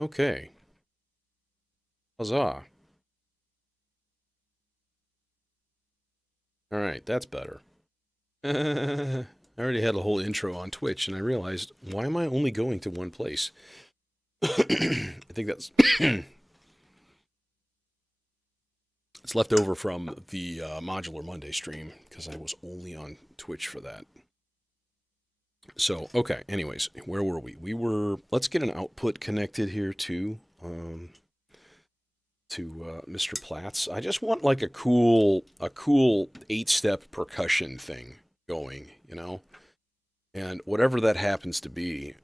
Okay. Huzzah. Alright, that's better. I already had a whole intro on Twitch, and I realized, why am I only going to one place? I think that's... it's left over from the Modular Monday stream, because I was only on Twitch for that. So, okay, anyways, where were we? We were... Let's get an output connected here, too. Mr. Platt's. I just want like a cool 8-step percussion thing going, you know? And whatever that happens to be,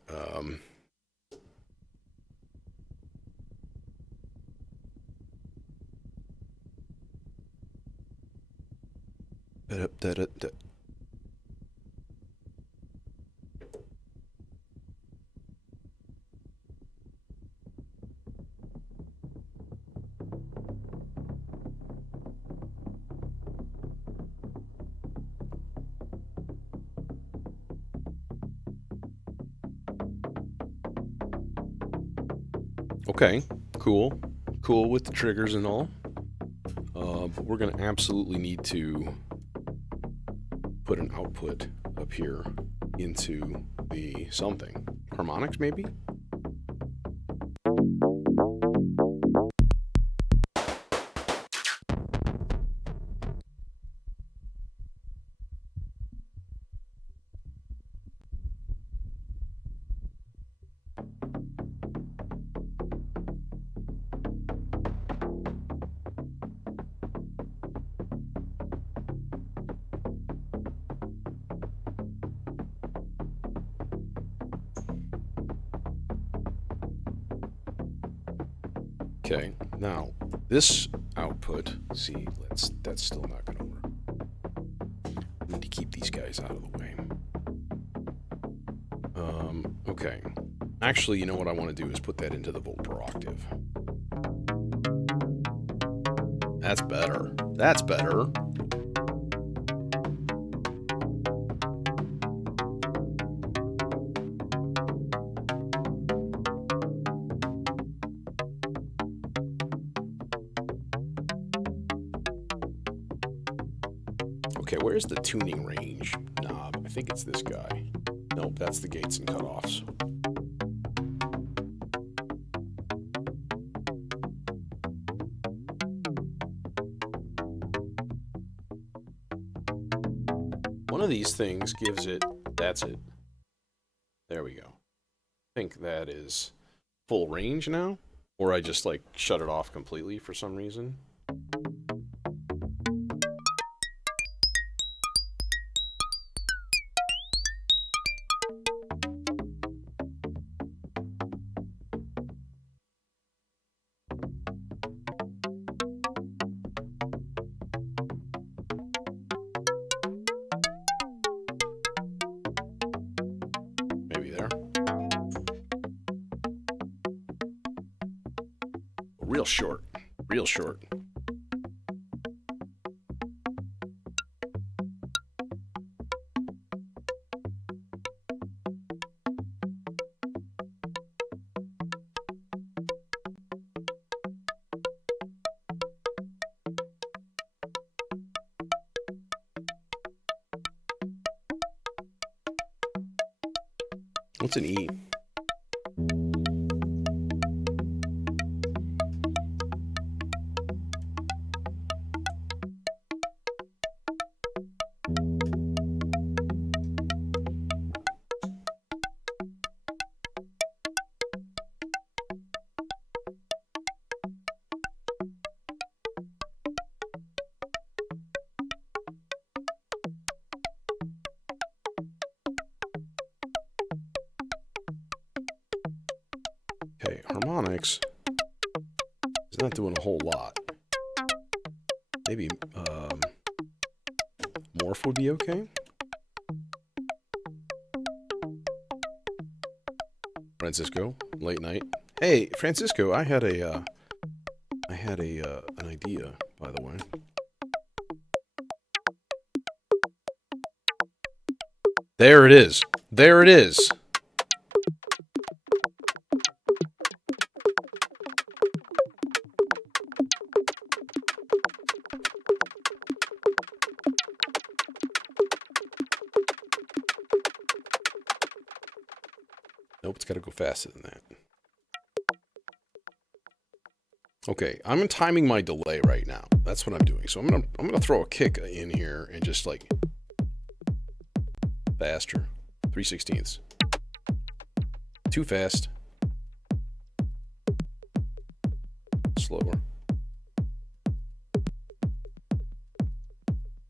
okay, cool with the triggers and all. But we're gonna absolutely need to put an output up here into the something. Harmonics, maybe? Okay, now this output, see, that's still not going to work. I need to keep these guys out of the way. Okay. Actually, you know what I want to do is put that into the volt per octave. That's better. That's better. Okay, where's the tuning range knob? I think it's this guy. Nope, that's the gates and cutoffs. One of these things gives it, that's it. There we go. I think that is full range now, or I just like shut it off completely for some reason. Maybe there. Real short. Real short. What's an E? Okay, harmonics is not doing a whole lot. Maybe morph would be okay. Francisco, late night. Hey, Francisco, I had an idea, by the way. There it is. There it is. got to go faster than that. Okay, I'm timing my delay right now. That's what I'm doing. So I'm gonna throw a kick in here and just like faster. 3/16. Too fast. Slower.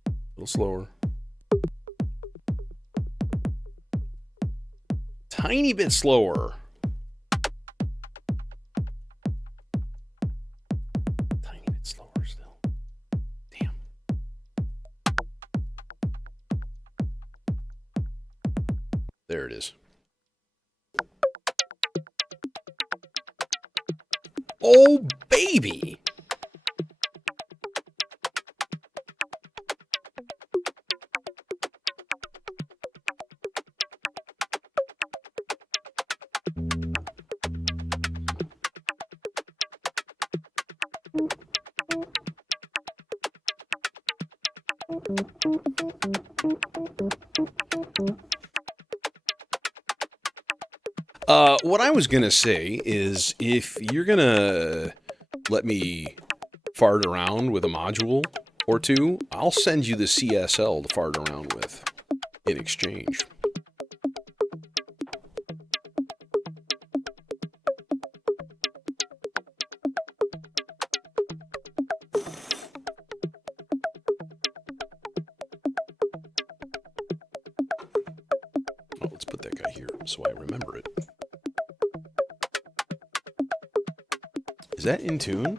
A little slower. Tiny bit slower. Tiny bit slower still. Damn. There it is. Oh, baby. What I was gonna say is, if you're gonna let me fart around with a module or two, I'll send you the CSL to fart around with in exchange. Oh, let's put that guy here so I remember it. Is that in tune?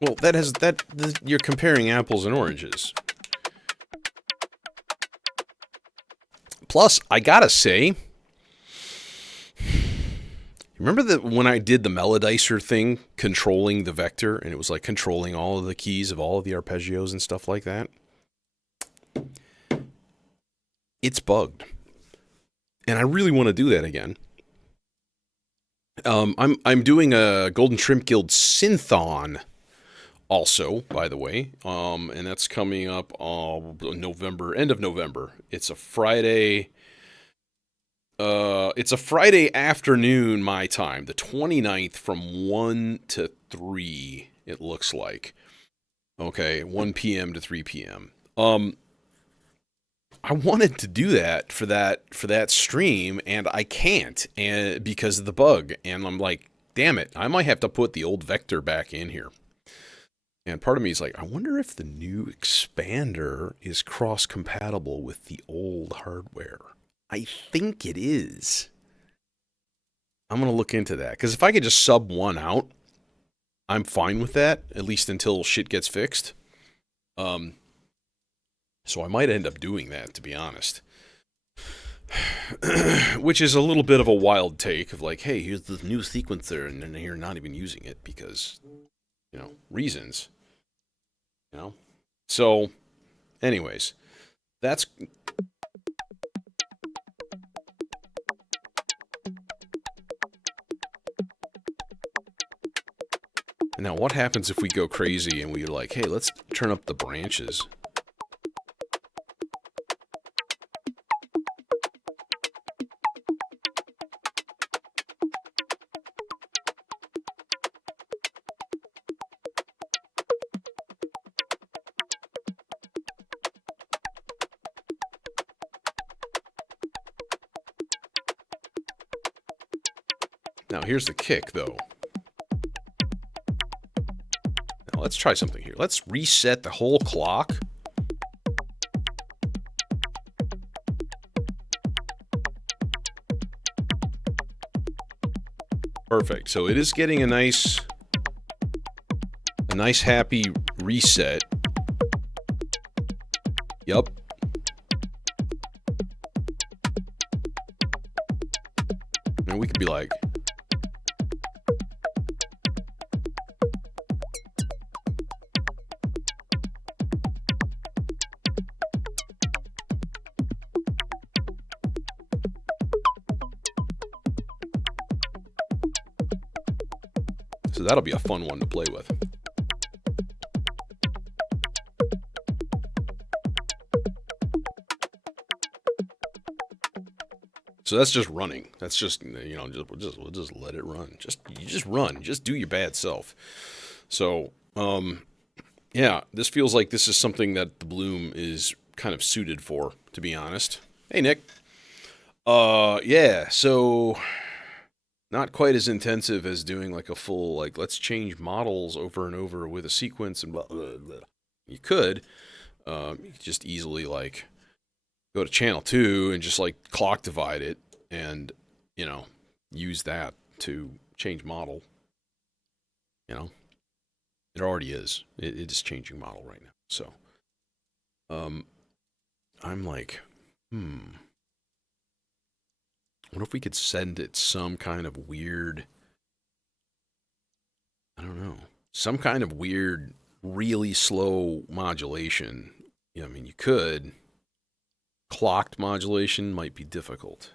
Well, you're comparing apples and oranges. Plus, I gotta say, remember that when I did the melodicer thing, controlling the vector, and it was like controlling all of the keys of all of the arpeggios and stuff like that? It's bugged. And I really want to do that again. I'm doing a Golden Shrimp Guild Synth-on also, by the way, and that's coming up end of November. It's a Friday. It's a Friday afternoon my time, the 29th, from 1 to 3. It looks like. Okay, 1 p.m. to 3 p.m. I wanted to do that for that stream, and I can't, and because of the bug. And I'm like, damn it, I might have to put the old vector back in here. And part of me is like, I wonder if the new expander is cross-compatible with the old hardware. I think it is. I'm going to look into that. Because if I could just sub one out, I'm fine with that, at least until shit gets fixed. So I might end up doing that, to be honest. Which is a little bit of a wild take of like, hey, here's the new sequencer, and then you're not even using it because, you know, reasons. You know? So, anyways, that's... Now, what happens if we go crazy and we're like, hey, let's turn up the branches? Now, here's the kick, though. Now, let's try something here. Let's reset the whole clock. Perfect. So it is getting a nice happy reset. Yup. And we could be like, so that'll be a fun one to play with. So that's just running. That's just, you know, we'll just let it run. You just run. Just do your bad self. So, yeah, this feels like this is something that the Bloom is kind of suited for, to be honest. Hey, Nick. Yeah, so not quite as intensive as doing like a full, like, let's change models over and over with a sequence and blah, blah, blah. You could just easily, like, go to channel 2 and just, like, clock divide it and, you know, use that to change model. You know, it already is. It is changing model right now. So, I'm like, what if we could send it some kind of weird, I don't know, some kind of weird, really slow modulation. Yeah, I mean, you could. Clocked modulation might be difficult.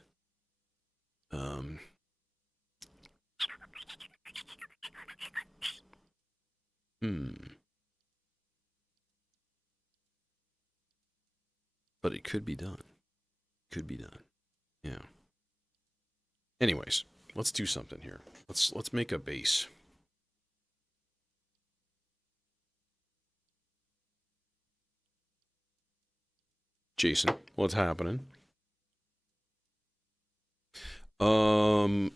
But it could be done. Could be done. Yeah. Anyways, let's do something here. Let's make a bass. Jason, what's happening?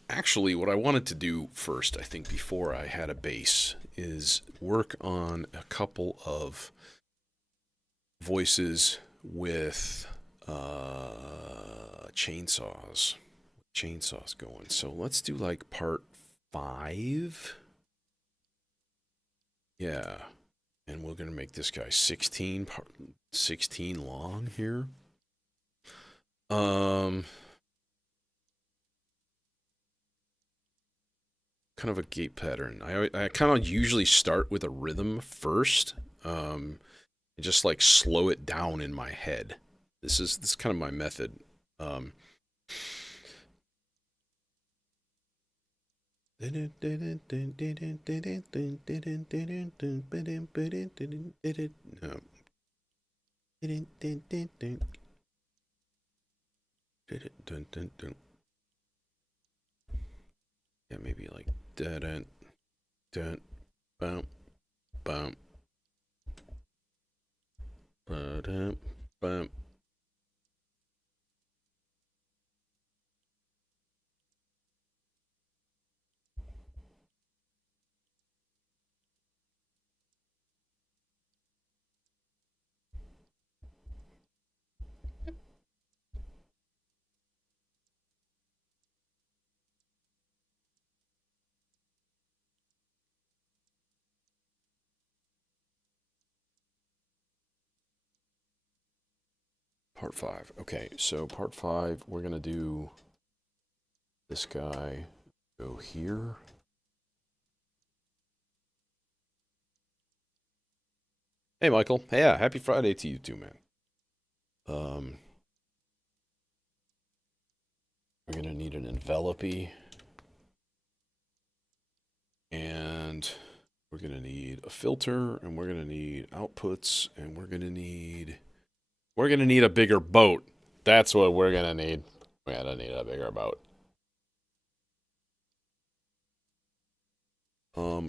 Actually, what I wanted to do first, I think, before I had a bass, is work on a couple of voices with chainsaws. Chainsaws going. So let's do like part 5. Yeah. And we're going to make this guy 16 long here. Kind of a gate pattern. I kind of usually start with a rhythm first. And just like slow it down in my head. This is kind of my method. No. Yeah, maybe like dun dun bump bump dun bump. Part 5. Okay, so part 5, we're gonna do this guy go here. Hey, Michael. Hey, yeah, happy Friday to you too, man. We're gonna need an envelopey, and we're gonna need a filter, and we're gonna need outputs, and we're gonna need a bigger boat. That's what we're gonna need. We're gonna need a bigger boat.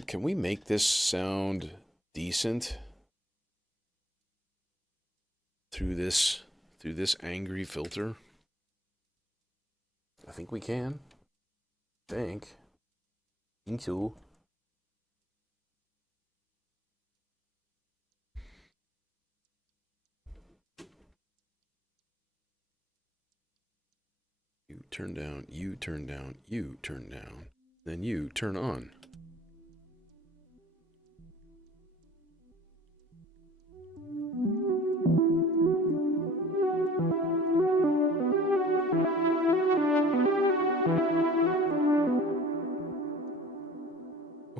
Can we make this sound decent through this angry filter? I think we can. Me too. You turn down, you turn down, you turn down. Then you turn on.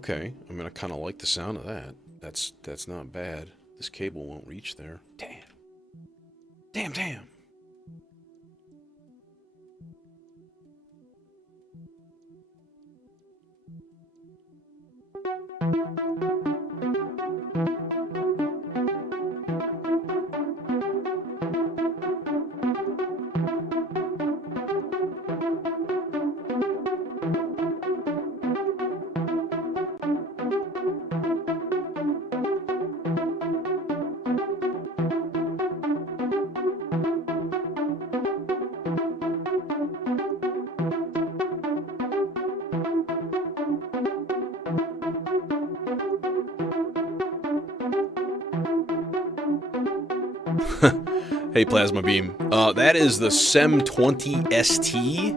Okay. I mean, I kind of like the sound of that. That's not bad. This cable won't reach there. Damn. Damn, damn. Hey, Plasma Beam. That is the SEM 20 ST.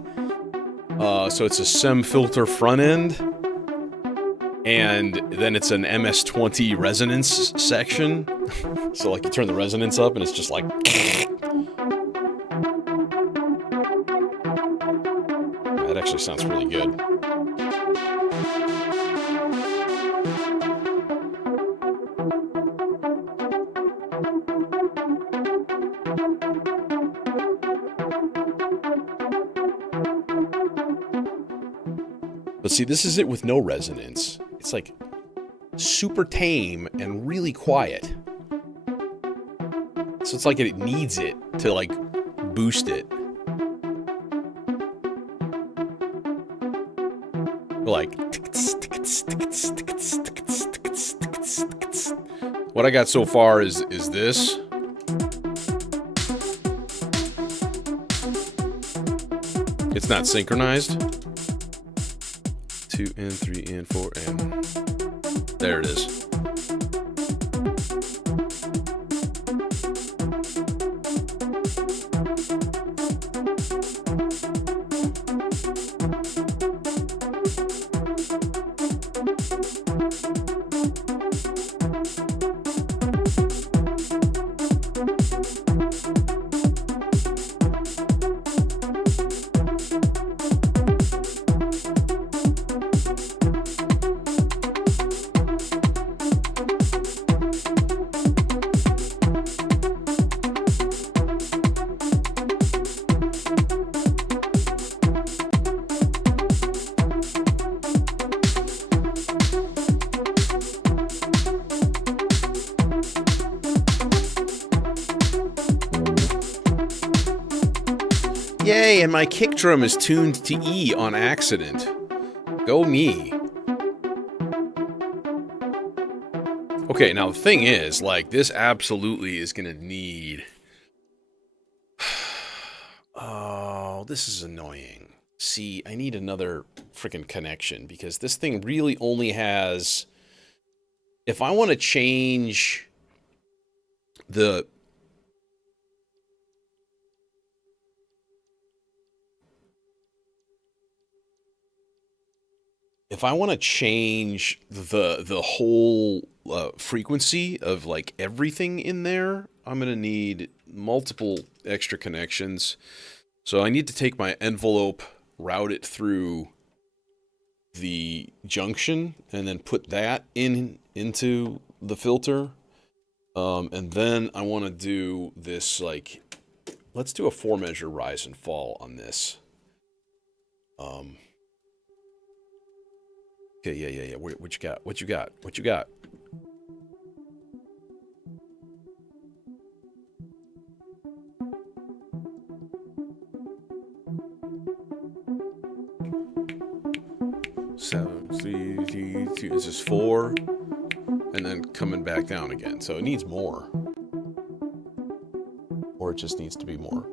So it's a SEM filter front end. And then it's an MS-20 resonance section. So, like, you turn the resonance up and it's just like... That actually sounds really good. But see, this is it with no resonance. It's like super tame and really quiet. So it's like it needs it to like boost it. Like what I got so far is this. It's not synchronized. 2 and 3 and 4 and there it is. Yay, and my kick drum is tuned to E on accident. Go me. Okay, now the thing is, like, this absolutely is gonna need... Oh, this is annoying. See, I need another freaking connection, because this thing really only has... If I want to change the... If I want to change the whole frequency of like everything in there, I'm going to need multiple extra connections. So I need to take my envelope, route it through the junction, and then put that into the filter. And then I want to do this, like, let's do a 4-measure rise and fall on this. Okay, yeah. What you got? What you got? What you got? Seven, three, two. This is 4, and then coming back down again. So it needs more, or it just needs to be more.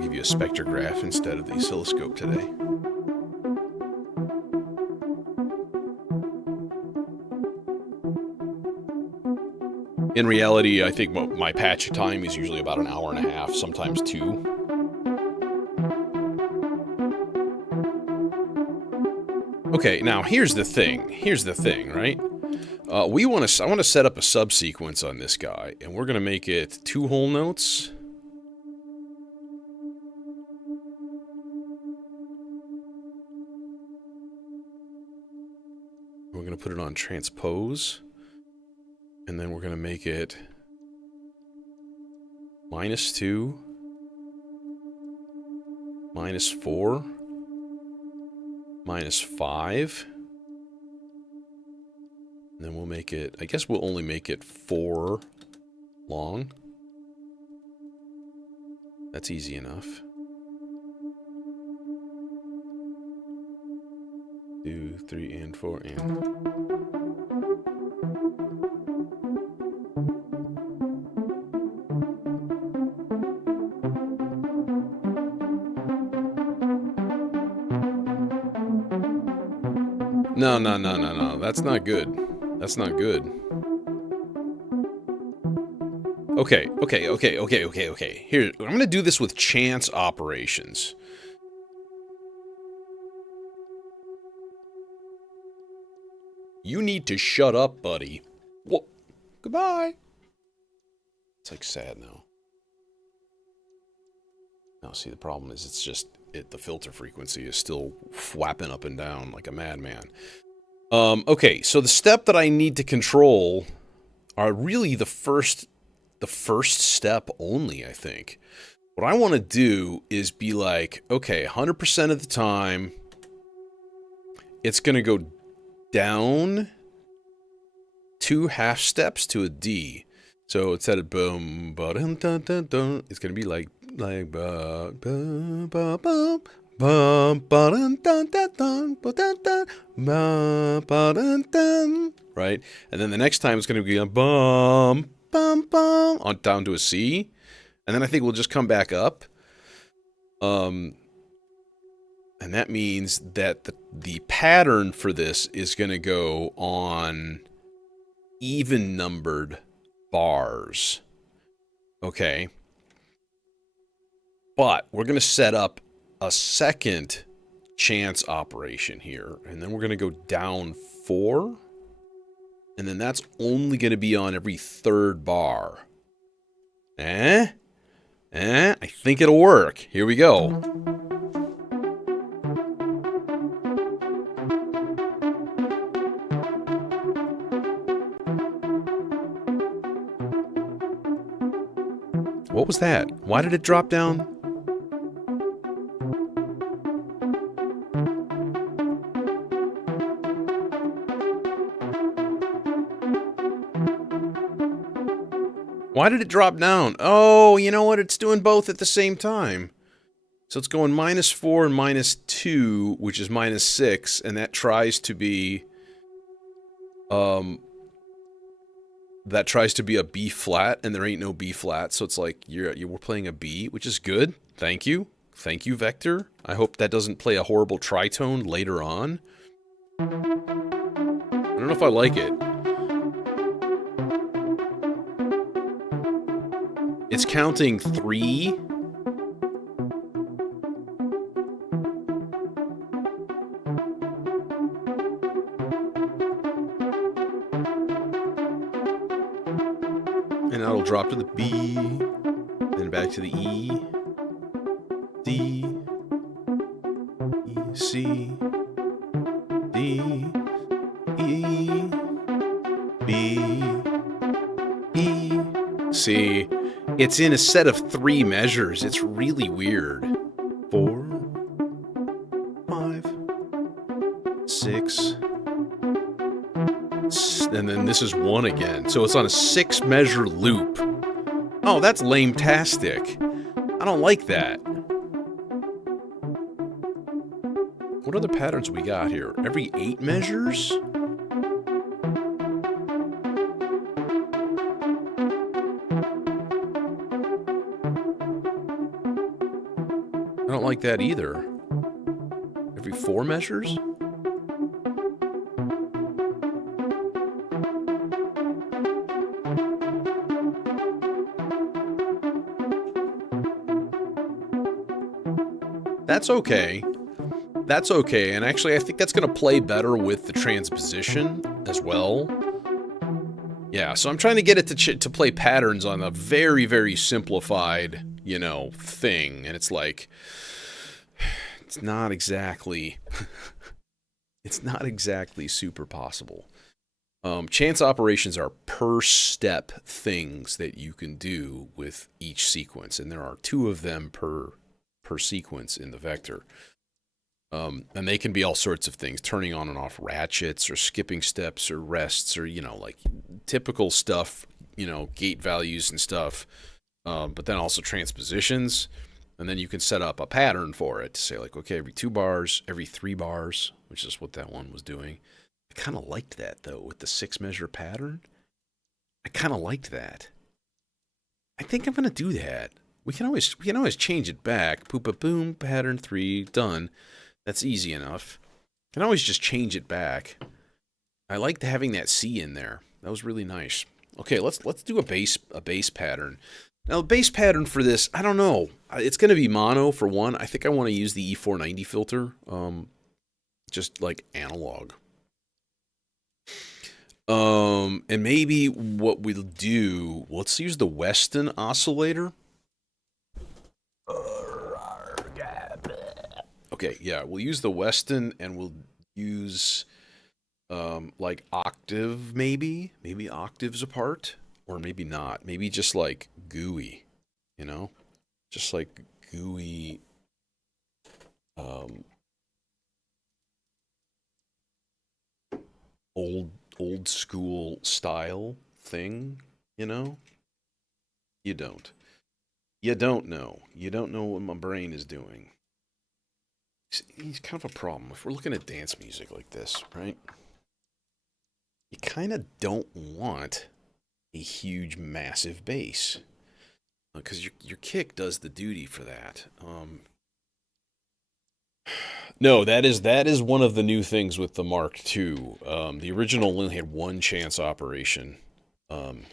Give you a spectrograph instead of the oscilloscope today. In reality, I think my patch time is usually about an hour and a half, sometimes 2. Okay, now here's the thing. Here's the thing, right? I want to set up a subsequence on this guy, and we're going to make it 2 whole notes. We're going to put it on transpose. And then we're going to make it -2, -4, -5. And then we'll make it, I guess we'll only make it 4 long. That's easy enough. 2, 3, and 4, and... No, no, no, no, no. That's not good. That's not good. Okay, okay, okay, okay, okay, okay. Here, I'm gonna do this with chance operations. You need to shut up, buddy. Whoa. Goodbye. It's like sad now. Now, see, the problem is it's just, the filter frequency is still flapping up and down like a madman. Okay, so the step that I need to control are really the first step only, I think. What I want to do is be like, okay, 100% of the time, it's going to go down 2 half steps to a D. So instead of boom, ba dun dun dun dun, it's gonna be like ba ba ba ba ba ba dun dun dun dun ba dun dun ba ba dun dun. Right, and then the next time it's gonna be a bum bum bum on down to a C, and then I think we'll just come back up. And that means that the pattern for this is going to go on even numbered bars. Okay. But we're going to set up a second chance operation here. And then we're going to go down 4. And then that's only going to be on every 3rd bar. I think it'll work. Here we go. What was that? Why did it drop down? Why did it drop down? Oh, you know what? It's doing both at the same time. So it's going -4 and -2, which is -6, and that tries to be... that tries to be a B flat, and there ain't no B flat, so it's like we're playing a B, which is good. Thank you. Thank you, Vector. I hope that doesn't play a horrible tritone later on. I don't know if I like it. It's counting 3. And now it'll drop to the B, then back to the E, D, E, C, D, E, B, E, C. It's in a set of 3 measures. It's really weird. 4, 5, 6, and then this is 1 again. So it's on a 6 measure loop. Oh, that's lame-tastic. I don't like that. What other patterns we got here? Every 8 measures? I don't like that either. Every 4 measures? That's okay. That's okay, and actually I think that's going to play better with the transposition as well. Yeah, so I'm trying to get it to play patterns on a very, very simplified, you know, thing, and it's like, it's not exactly It's not exactly super possible. Chance operations are per step things that you can do with each sequence, and there are 2 of them per sequence in the vector. And they can be all sorts of things, turning on and off ratchets or skipping steps or rests or, like typical stuff, gate values and stuff. But then also transpositions. And then you can set up a pattern for it to say like, okay, every 2 bars, every 3 bars, which is what that one was doing. I kind of liked that though with the 6 measure pattern. I kind of liked that. I think I'm going to do that. We can always change it back. Poop a boom, pattern 3, done. That's easy enough. Can always just change it back. I liked having that C in there. That was really nice. Okay, let's do a bass pattern. Now the bass pattern for this, I don't know. It's going to be mono for one. I think I want to use the E490 filter, just like analog. And maybe what we'll do, let's use the Weston oscillator. Okay, yeah, we'll use the Weston and we'll use like octave maybe octaves apart, or maybe not. Maybe just like gooey, just like gooey old school style thing, You don't. You don't know. You don't know what my brain is doing. It's kind of a problem. If we're looking at dance music like this, right? You kind of don't want a huge, massive bass. Because your kick does the duty for that. No, that is one of the new things with the Mark II. The original only had 1 chance operation. And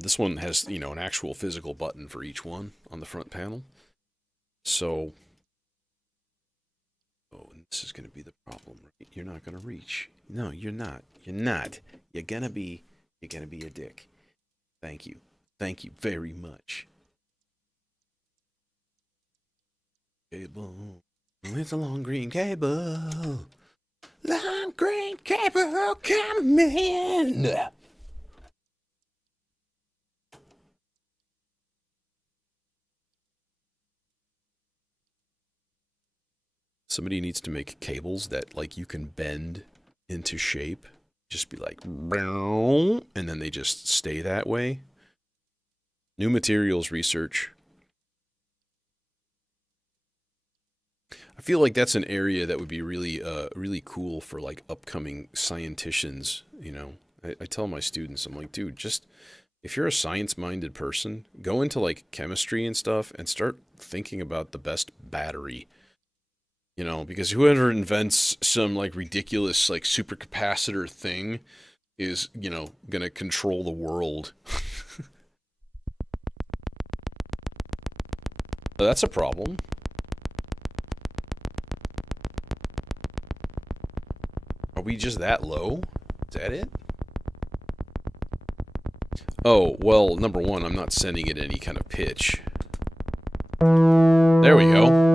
this one has, an actual physical button for each one on the front panel. So, this is going to be the problem, right? You're not going to reach. No, you're not. You're not. You're going to be a dick. Thank you. Thank you very much. Cable. It's a long green cable. Long green cable coming. Somebody needs to make cables that like you can bend into shape. Just be like, and then they just stay that way. New materials research. I feel like that's an area that would be really, really cool for like upcoming scienticians. I tell my students, I'm like, dude, just if you're a science-minded person, go into like chemistry and stuff and start thinking about the best battery. Because whoever invents some like ridiculous like supercapacitor thing is, gonna control the world. That's a problem. Are we just that low? Is that it? Oh, well, number one, I'm not sending it any kind of pitch. There we go.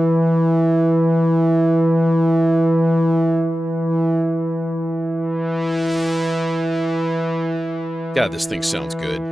God, this thing sounds good.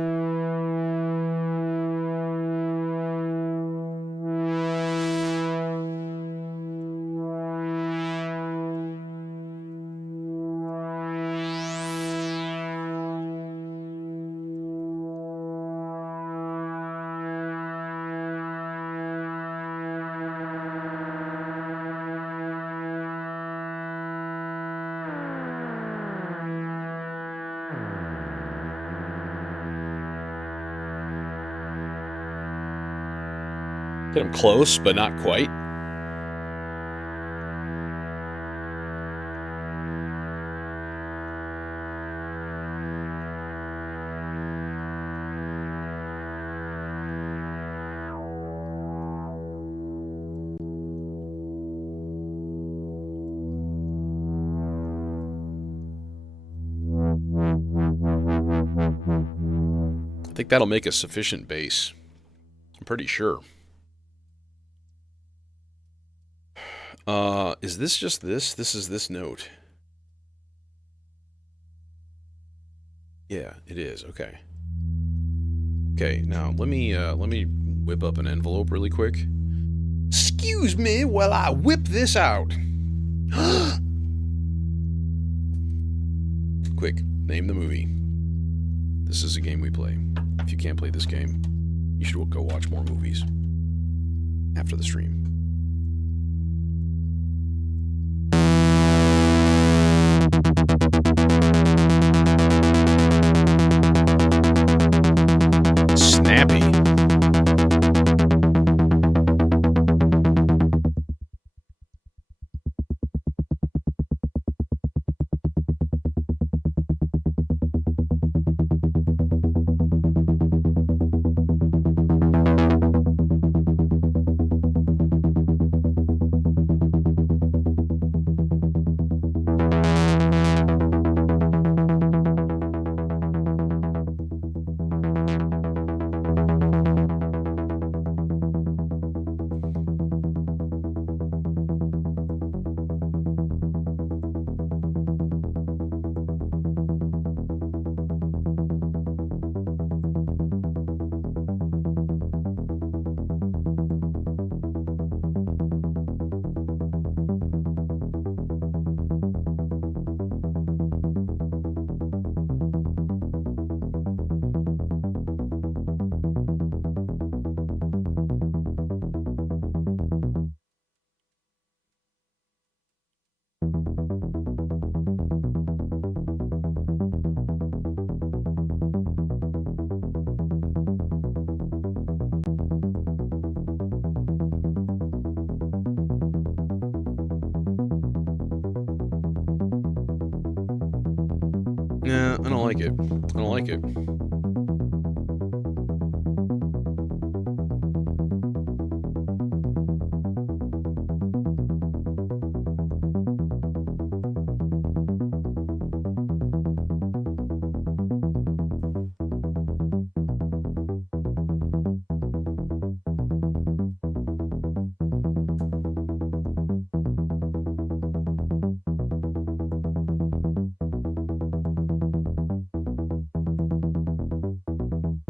Get him close, but not quite. I think that'll make a sufficient bass. I'm pretty sure. Is this just this? This is this note. Yeah, it is. Okay. Okay, now let me whip up an envelope really quick. Excuse me while I whip this out. Quick, name the movie. This is a game we play. If you can't play this game, you should go watch more movies after the stream. Snappy. Nah, I don't like it. I don't like it.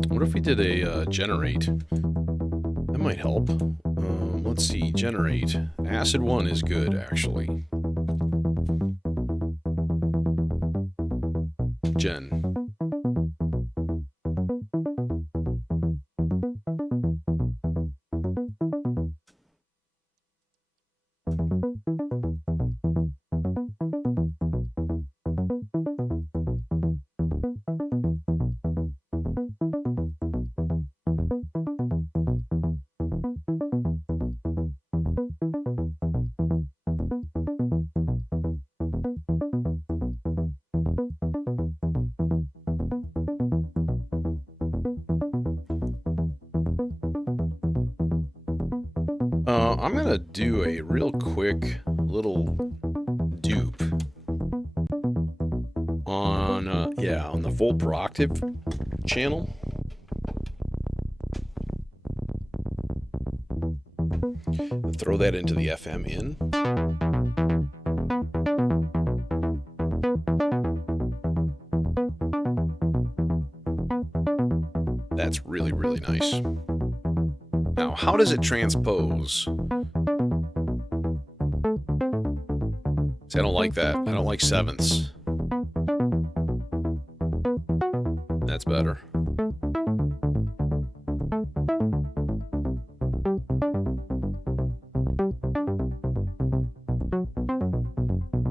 What if we did a generate? That might help. Let's see, generate. Acid 1 is good, actually. Gen. I'm gonna do a real quick little dupe on, on the Volt per Octave channel. Throw that into the FM in. That's really, really nice. Now, how does it transpose? See, I don't like that. I don't like sevenths. That's better.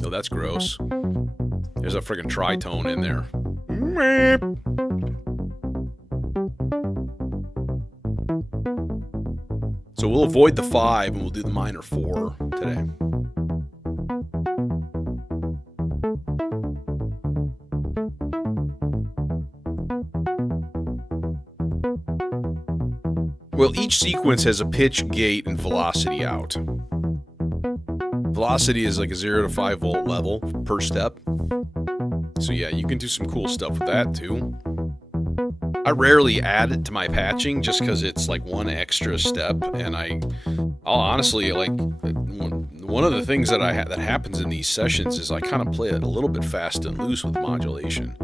Oh, that's gross. There's a friggin' tritone in there. So we'll avoid the 5 and we'll do the minor 4 today. Well, each sequence has a pitch, gate, and velocity out. Velocity is like a 0 to 5 volt level per step. So yeah, you can do some cool stuff with that too. I rarely add it to my patching just because it's like one extra step, and I'll honestly, like, one of the things that that happens in these sessions is I kind of play it a little bit fast and loose with modulation.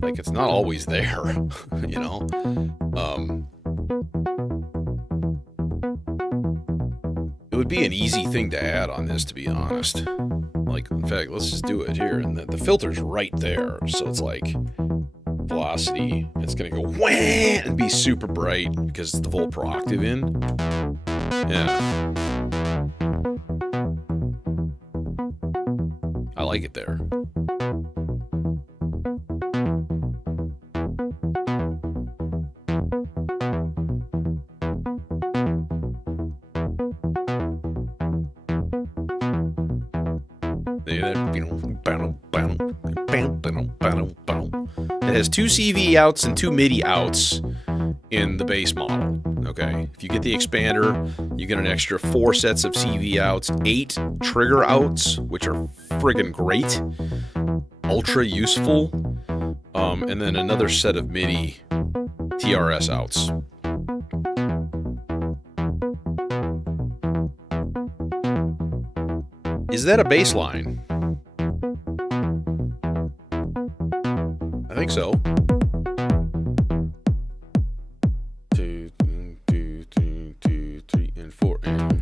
Like, it's not always there, you know? It would be an easy thing to add on this, to be honest. Like, in fact, let's just do it here. And the filter's right there. So it's like velocity. It's going to go wham and be super bright because it's the volt per octave in. Yeah. I like it there. It has 2 CV outs and 2 MIDI outs in the base model. Okay, if you get the expander, you get an extra 4 sets of CV outs, 8 trigger outs, which are friggin' great, ultra useful, and then another set of MIDI TRS outs. Is that a bass line? I think so. 2, 2, 3, 2, 3, and 4. And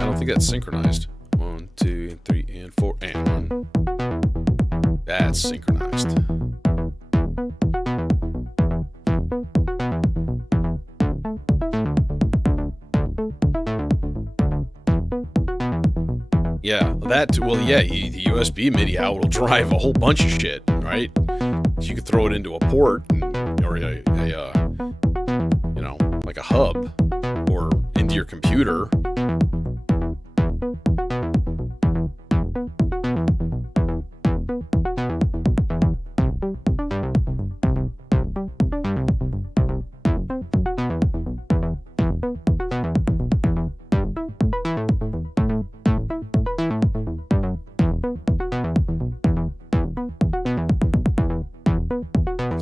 I don't think that's synchronized. 1, 2, 3, and 4, and 1. That's synchronized. Yeah, that, well, yeah, the USB MIDI out will drive a whole bunch of shit, right? So you could throw it into a port, or you know, like a hub, or into your computer.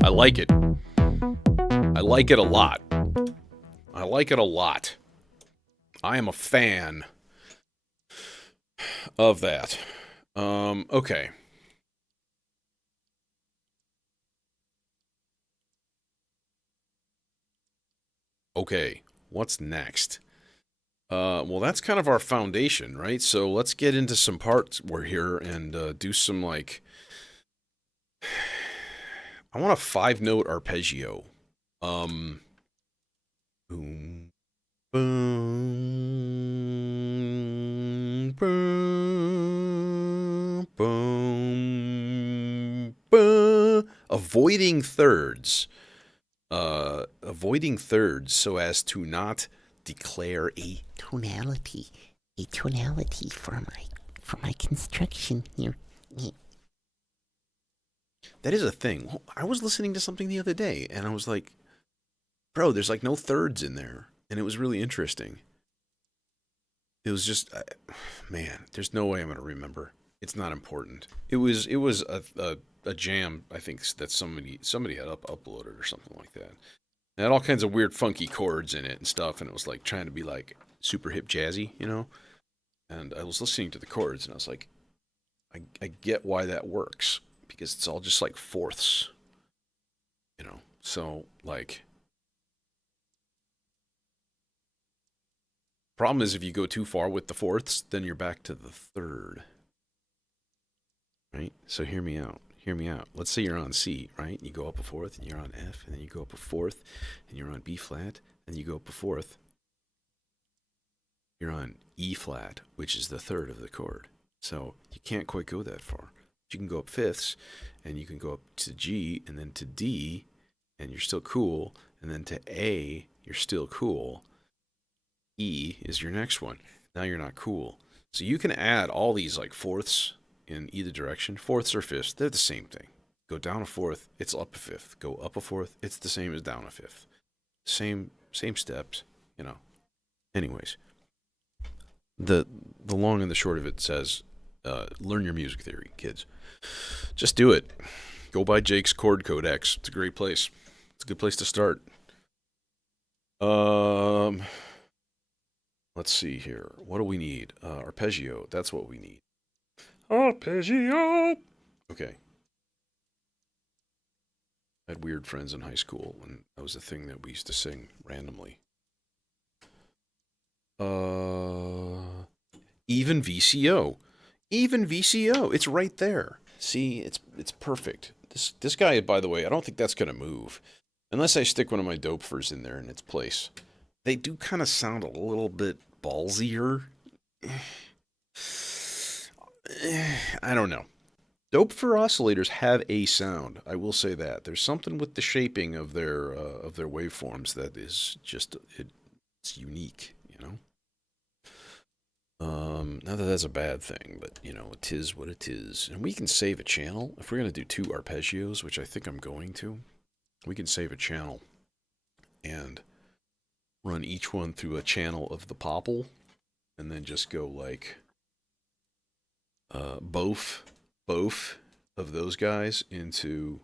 I like it. I like it a lot. I like it a lot. I am a fan of that. Okay. Okay, what's next? Well, that's kind of our foundation, right? So let's get into some parts we're here and do some, like, I want a 5-note arpeggio. Boom, boom, boom, boom, boom. Avoiding thirds. Avoiding thirds so as to not declare a tonality for my construction here. That is a thing. I was listening to something the other day, and I was like, bro, there's like no thirds in there. And it was really interesting. It was just, man, there's no way I'm going to remember. It's not important. It was a jam, I think, that somebody had uploaded or something like that. It had all kinds of weird, funky chords in it and stuff, and it was like trying to be like super hip jazzy, you know? And I was listening to the chords, and I was like, I get why that works. Because it's all just like fourths, you know? So, like, problem is if you go too far with the fourths, then you're back to the third, right? So hear me out. Hear me out. Let's say you're on C, right? You go up a fourth, and you're on F, and then you go up a fourth, and you're on B flat, and you go up a fourth. You're on E flat, which is the third of the chord. So you can't quite go that far. You can go up fifths, and you can go up to G, and then to D, and you're still cool, and then to A, you're still cool. E is your next one. Now you're not cool. So you can add all these like fourths in either direction. Fourths or fifths, they're the same thing. Go down a fourth, it's up a fifth. Go up a fourth, it's the same as down a fifth. Same steps, you know. Anyways, the long and the short of it says, learn your music theory, kids. Just do it. Go buy Jake's Chord Codex. It's a great place. It's a good place to start. let's see here. What do we need? Arpeggio. That's what we need. Arpeggio. Okay. I had weird friends in high school, and that was the thing that we used to sing randomly. Even VCO. Even VCO. It's right there. See, it's perfect. This guy, by the way, I don't think that's gonna move. Unless I stick one of my dopefers in there in its place. They do kind of sound a little bit ballsier. I don't know. Dopefer oscillators have a sound. I will say that. There's something with the shaping of their waveforms that is just it's unique, you know. Not that that's a bad thing, but you know, it is what it is. And we can save a channel if we're gonna do 2 arpeggios, which I think I'm going to. We can save a channel and run each one through a channel of the popple, and then just go like both of those guys into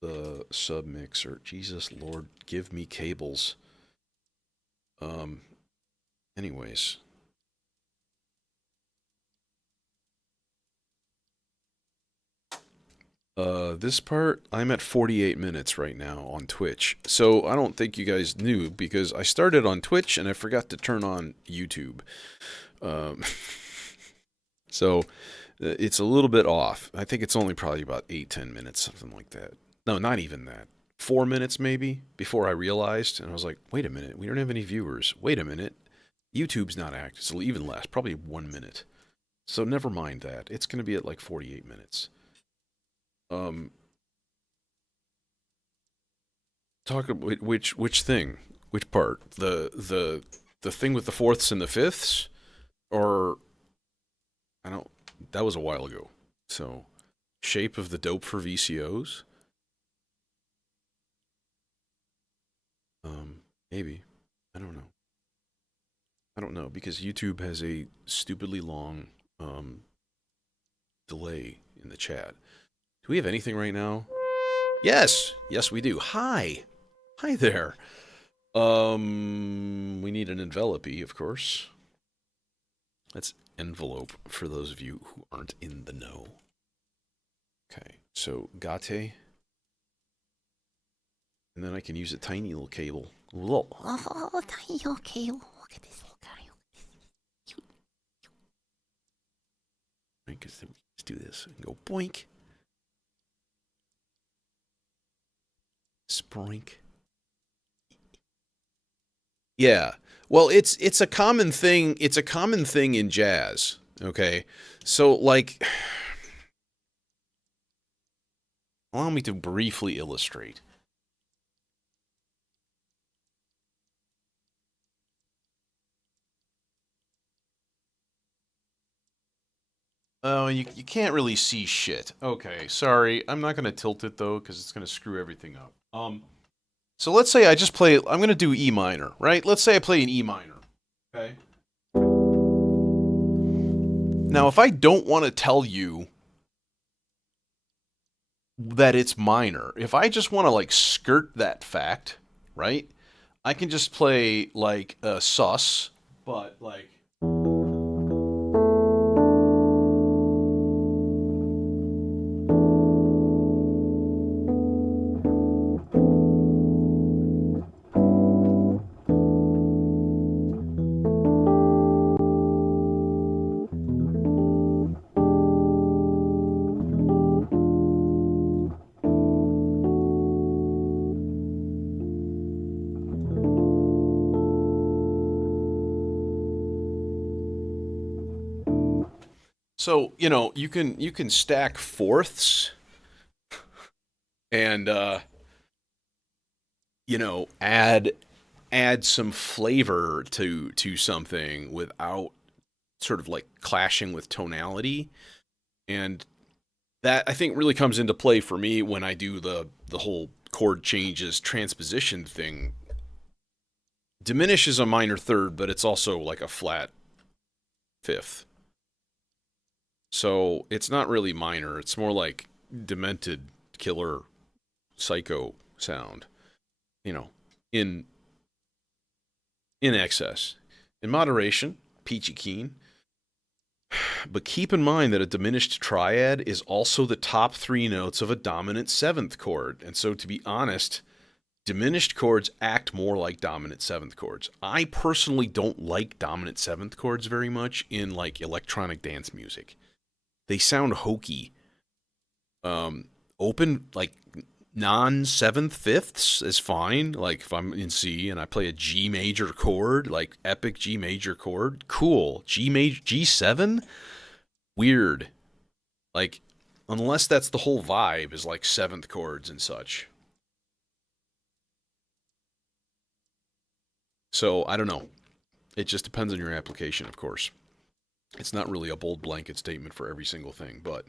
the sub mixer. Jesus Lord, give me cables. Anyways. This part, I'm at 48 minutes right now on Twitch. So I don't think you guys knew, because I started on Twitch and I forgot to turn on YouTube. So it's a little bit off. I think it's only probably about 8-10 minutes, something like that. No, not even that. 4 minutes maybe, before I realized, and I was like, wait a minute, we don't have any viewers. Wait a minute, YouTube's not active. So even less, probably 1 minute. So never mind that. It's going to be at like 48 minutes. Talk about which thing, which part, the thing with the fourths and the fifths, or I don't. That was a while ago. So, shape of the dope for VCOs. Maybe. I don't know. I don't know, because YouTube has a stupidly long delay in the chat. Do we have anything right now? Yes! Yes, we do. Hi! Hi there. We need an envelopey, of course. That's envelope for those of you who aren't in the know. Okay, so Gate. And then I can use a tiny little cable. Oh, tiny little cable. Look at this little guy. Right, because let's do this. We can go boink. Sproink. Yeah. Well, it's a common thing. It's a common thing in jazz. Okay. So, like, allow me to briefly illustrate. Oh, you can't really see shit. Okay, sorry. I'm not going to tilt it, though, because it's going to screw everything up. So let's say I just play... I'm going to do E minor, right? Let's say I play an E minor. Okay? Now, if I don't want to tell you that it's minor, if I just want to, like, skirt that fact, right? I can just play, like, a sus, but, like... So, you know, you can stack fourths and you know, add some flavor to something without sort of like clashing with tonality. And that I think really comes into play for me when I do the whole chord changes transposition thing. Diminish is a minor third, but it's also like a flat fifth. So it's not really minor. It's more like demented, killer, psycho sound. You know, in excess. In moderation, peachy keen. But keep in mind that a diminished triad is also the top 3 notes of a dominant 7th chord. And so, to be honest, diminished chords act more like dominant 7th chords. I personally don't like dominant 7th chords very much in like electronic dance music. They sound hokey. Open, like non-7th fifths is fine. Like if I'm in C and I play a G major chord, like epic G major chord, cool. G7? Weird. Like, unless that's the whole vibe, is like 7th chords and such. So, I don't know. It just depends on your application, of course. It's not really a bold blanket statement for every single thing, but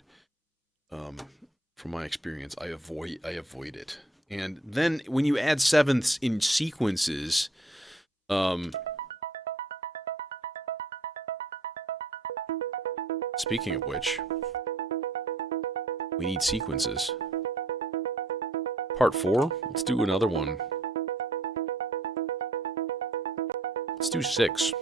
from my experience, I avoid it. And then when you add 7ths in sequences, speaking of which, we need sequences. Part 4, let's do another one. Let's do 6.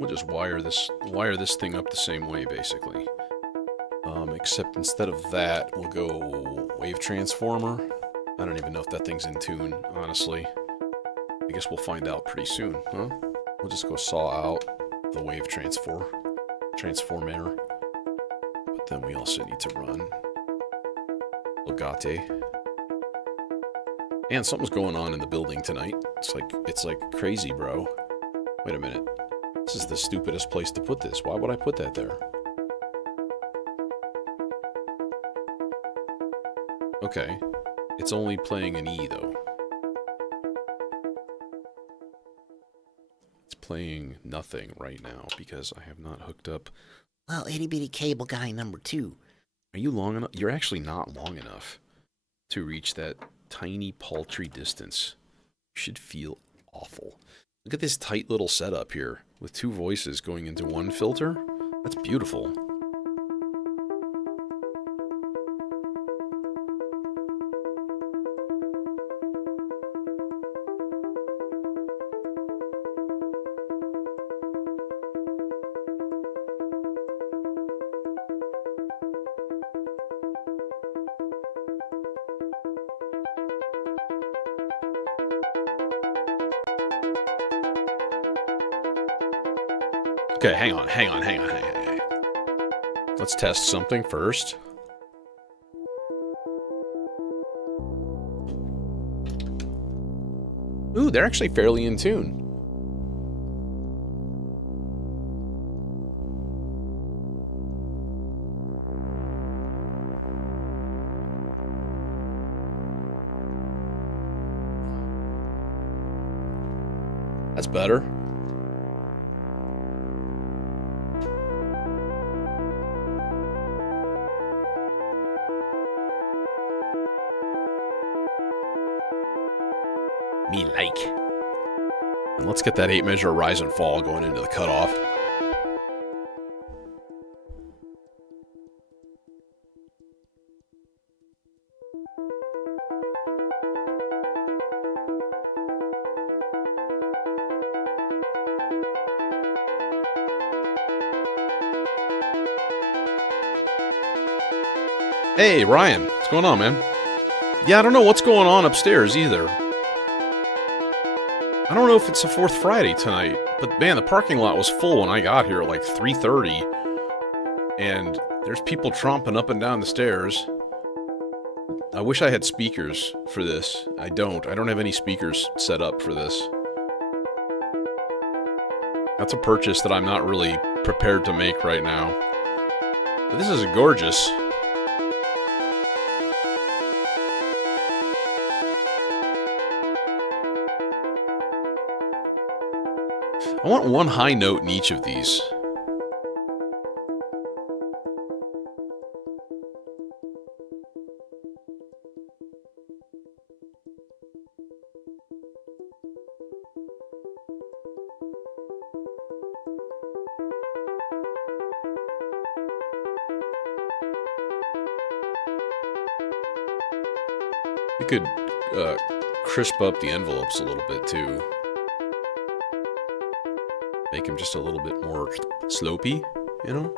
We'll just wire this thing up the same way, basically. Except instead of that, we'll go wave transformer. I don't even know if that thing's in tune, honestly. I guess we'll find out pretty soon, huh? We'll just go saw out the wave transformer. But then we also need to run Legate. And something's going on in the building tonight. It's like crazy, bro. Wait a minute. This is the stupidest place to put this. Why would I put that there? Okay. It's only playing an E, though. It's playing nothing right now because I have not hooked up. Well, itty-bitty cable guy number 2. Are you long enough? You're actually not long enough to reach that tiny, paltry distance. You should feel awful. Look at this tight little setup here with 2 voices going into 1 filter. That's beautiful. Okay, hang on. Let's test something first. Ooh, they're actually fairly in tune. That's better. Me like. And let's get that 8 measure rise and fall going into the cutoff. Hey, Ryan. What's going on, man? Yeah, I don't know what's going on upstairs either. I don't know if it's a 4th Friday tonight, but man, the parking lot was full when I got here at like 3:30. And there's people tromping up and down the stairs. I wish I had speakers for this. I don't have any speakers set up for this. That's a purchase that I'm not really prepared to make right now. But this is gorgeous. I want 1 high note in each of these. could crisp up the envelopes a little bit too. Make them just a little bit more slopey, you know?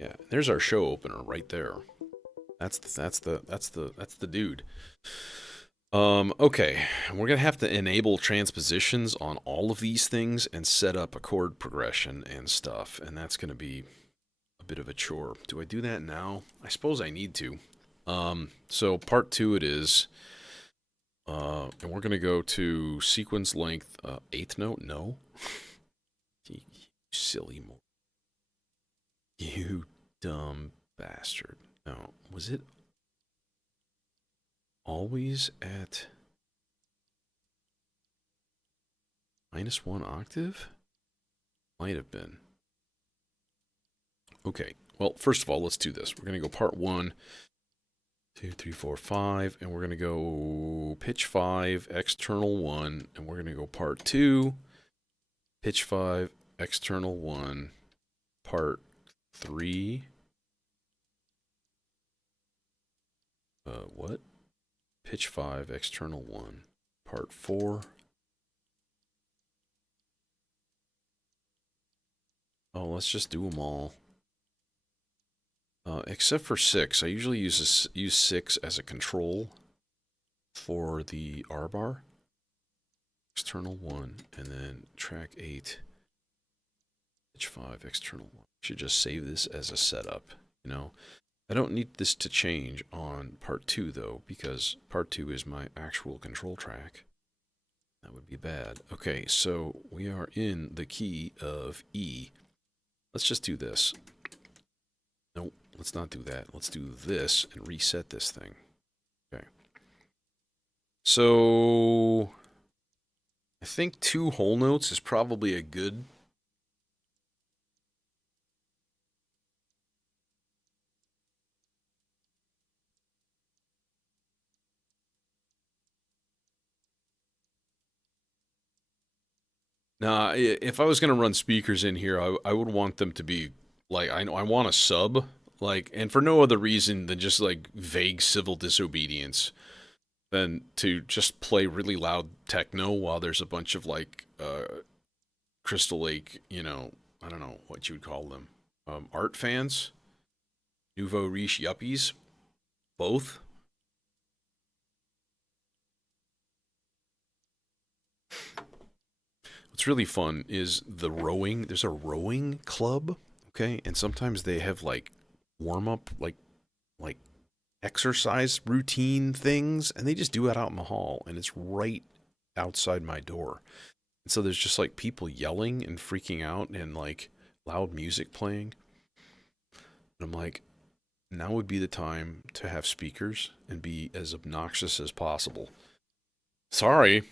Yeah, there's our show opener right there. That's the dude. Okay, we're gonna have to enable transpositions on all of these things and set up a chord progression and stuff, and that's gonna be a bit of a chore. Do I do that now? I suppose I need to. So part 2 it is, and we're gonna go to sequence length 8th note. No, you silly mo. You dumb bastard. No, was it always at -1 octave? Might have been. Okay, well, first of all, let's do this. We're going to go part 1, 2, 3, 4, 5, and we're going to go pitch 5, external 1, and we're going to go part 2, pitch 5, external 1, part 3. What? Pitch 5, external 1, part 4. Oh, let's just do them all. Except for 6. I usually use 6 as a control for the R bar. External 1, and then track 8, pitch 5, external 1. Should just save this as a setup, you know. I don't need this to change on part 2 though, because part 2 is my actual control track. That would be bad. Okay, so we are in the key of E. Let's just do this. Nope, let's not do that. Let's do this and reset this thing. Okay. So I think 2 whole notes is probably a good... Nah, if I was going to run speakers in here, I would want them to be, like, I want a sub, like, and for no other reason than just, like, vague civil disobedience, than to just play really loud techno while there's a bunch of, like, Crystal Lake, you know, I don't know what you would call them, art fans, nouveau riche yuppies, both. What's really fun is the rowing. There's a rowing club, okay? And sometimes they have like warm up, like exercise routine things, and they just do it out in the hall, and it's right outside my door. And so there's just like people yelling and freaking out and like loud music playing. And I'm like, now would be the time to have speakers and be as obnoxious as possible. Sorry.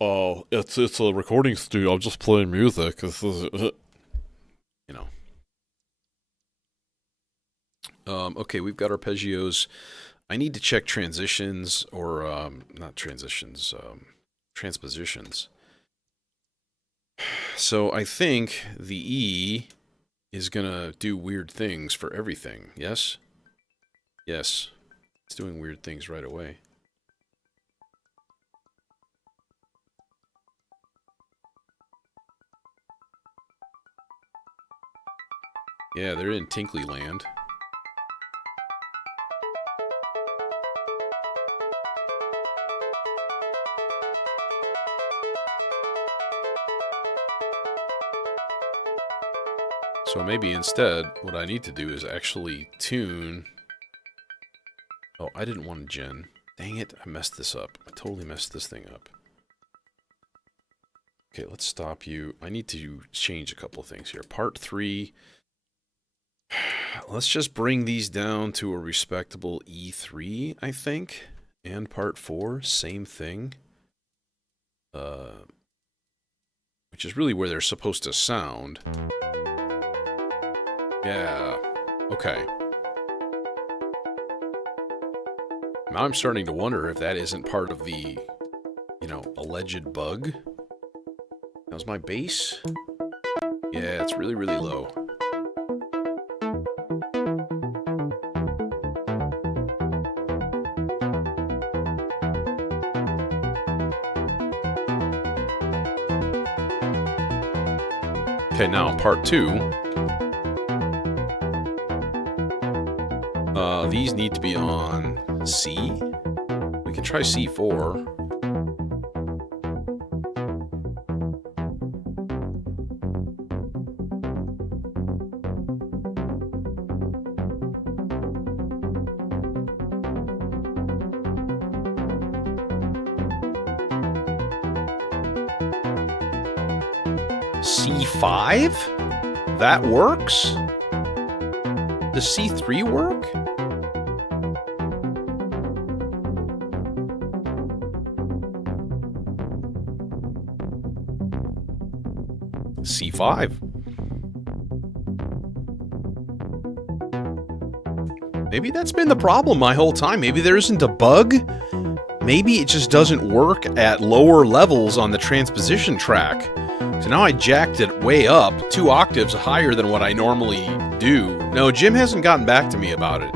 It's a recording studio. I'm just playing music. You know. Okay, we've got arpeggios. I need to check transitions, or not transitions, transpositions. So I think the E is gonna do weird things for everything. Yes? Yes. It's doing weird things right away. Yeah, they're in Tinkly Land. So maybe instead, what I need to do is actually tune... Oh, I didn't want to gen. Dang it, I messed this up. I totally messed this thing up. Okay, let's stop you. I need to change a couple of things here. Part 3... Let's just bring these down to a respectable E3, I think. And part 4, same thing. Which is really where they're supposed to sound. Yeah, okay. Now I'm starting to wonder if that isn't part of the, you know, alleged bug. How's my bass? Yeah, it's really, really low. Okay, now part 2. These need to be on C. We can try C4. C5? That works? Does C3 work? C5. Maybe that's been the problem my whole time. Maybe there isn't a bug. Maybe it just doesn't work at lower levels on the transposition track. So now I jacked it way up, 2 octaves higher than what I normally do. No, Jim hasn't gotten back to me about it.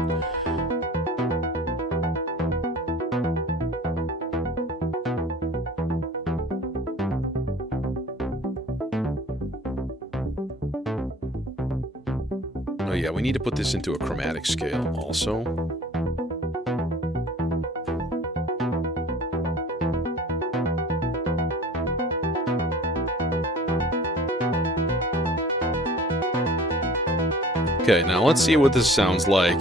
Oh yeah, we need to put this into a chromatic scale also. Okay, now let's see what this sounds like.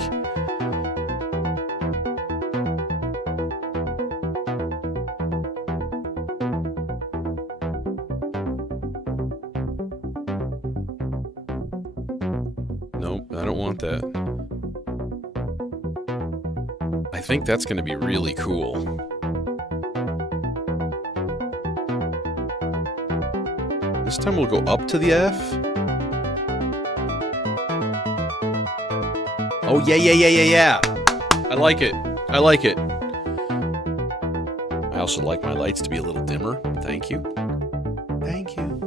Nope, I don't want that. I think that's going to be really cool. This time we'll go up to the F. Oh, yeah. I like it. I like it. I also like my lights to be a little dimmer. Thank you. Thank you.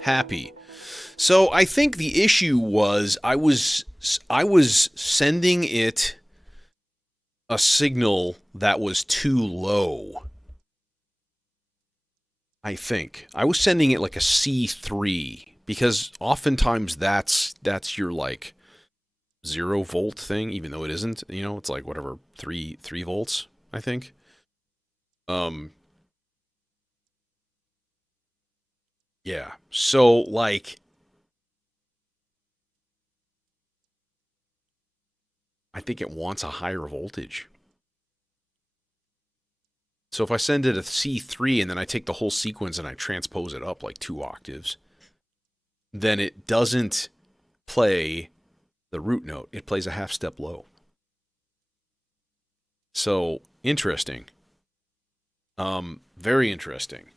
Happy. So I think the issue was I was sending it a signal that was too low. I think I was sending it like a C3 because oftentimes that's your like 0 volt thing, even though it isn't. You know, it's like whatever 3 volts. I think. Yeah, so, like, I think it wants a higher voltage. So if I send it a C3 and then I take the whole sequence and I transpose it up like 2 octaves, then it doesn't play the root note. It plays a half step low. So, interesting. Very interesting.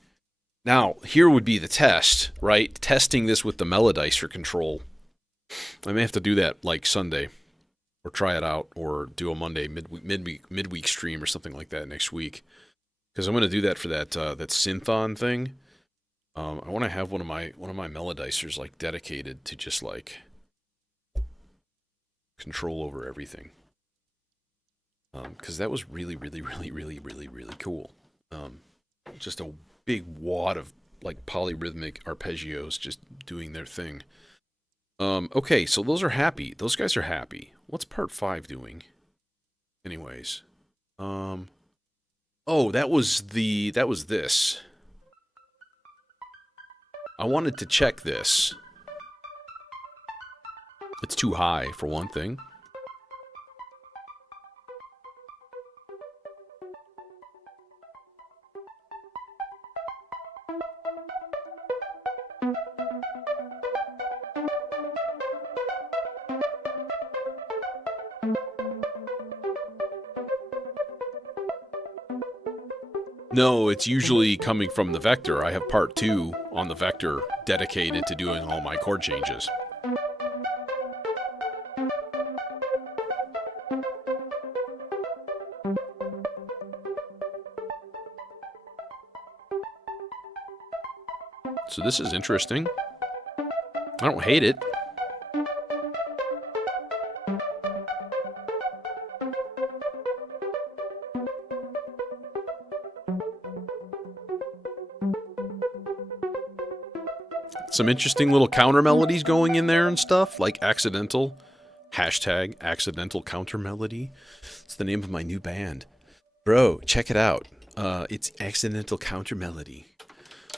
Now, here would be the test, right? Testing this with the melodizer control. I may have to do that like Sunday, or try it out, or do a Monday midweek stream or something like that next week. Because I'm going to do that for that synth-on thing. I want to have one of my melodizers like dedicated to just like control over everything. Because that was really cool. Just a big wad of like polyrhythmic arpeggios just doing their thing. Okay, so those are happy. Those guys are happy. What's part 5 doing? Anyways. Oh, that was this. I wanted to check this. It's too high for one thing. No, it's usually coming from the vector. I have part 2 on the vector dedicated to doing all my chord changes. So this is interesting. I don't hate it. Some interesting little counter melodies going in there and stuff, like accidental. Hashtag accidental counter melody. It's the name of my new band. Bro, check it out. It's accidental counter melody.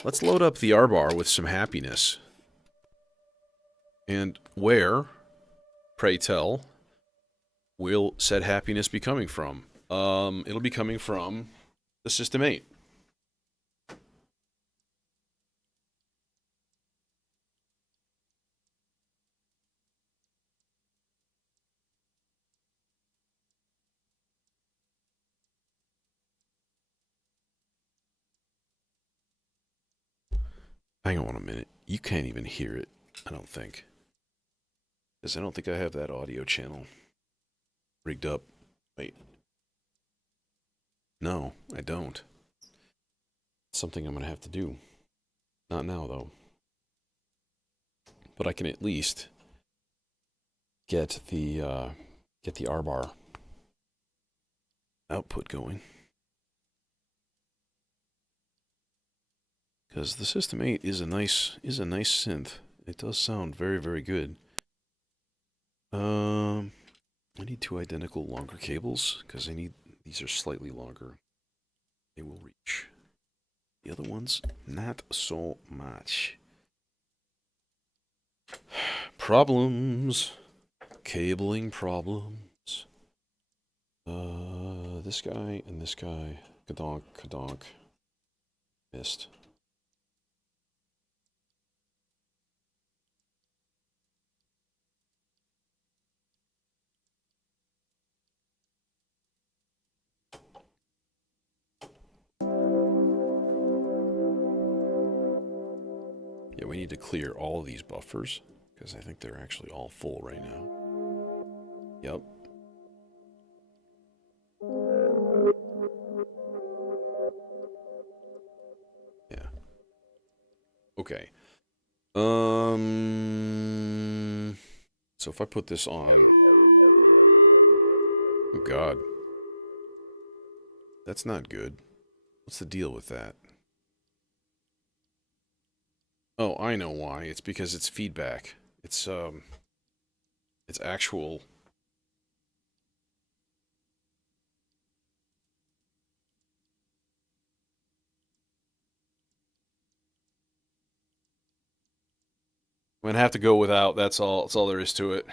Let's load up the R-bar with some happiness. And where, pray tell, will said happiness be coming from? It'll be coming from the System 8. Hang on a minute. You can't even hear it, I don't think. Because I don't think I have that audio channel rigged up. Wait. No, I don't. Something I'm going to have to do. Not now, though. But I can at least get the R-bar output going. Because the System 8 is a nice synth. It does sound very, very good. I need two identical longer cables because these are slightly longer. They will reach. The other ones, not so much. Problems. Cabling problems. This guy and this guy. Kadonk, kadonk. Missed. Yeah, we need to clear all of these buffers because I think they're actually all full right now. Yep. Yeah. Okay. So if I put this on... Oh, God. That's not good. What's the deal with that? Oh, I know why. It's because it's feedback. It's actual... I'm gonna have to go without. That's all. That's all there is to it.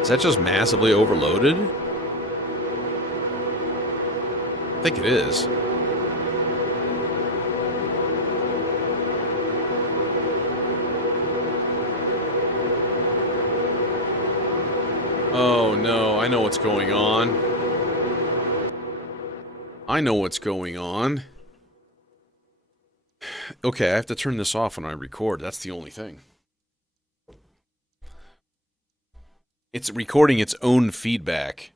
Is that just massively overloaded? I think it is. Oh no, I know what's going on. I know what's going on. Okay, I have to turn this off when I record. That's the only thing. It's recording its own feedback.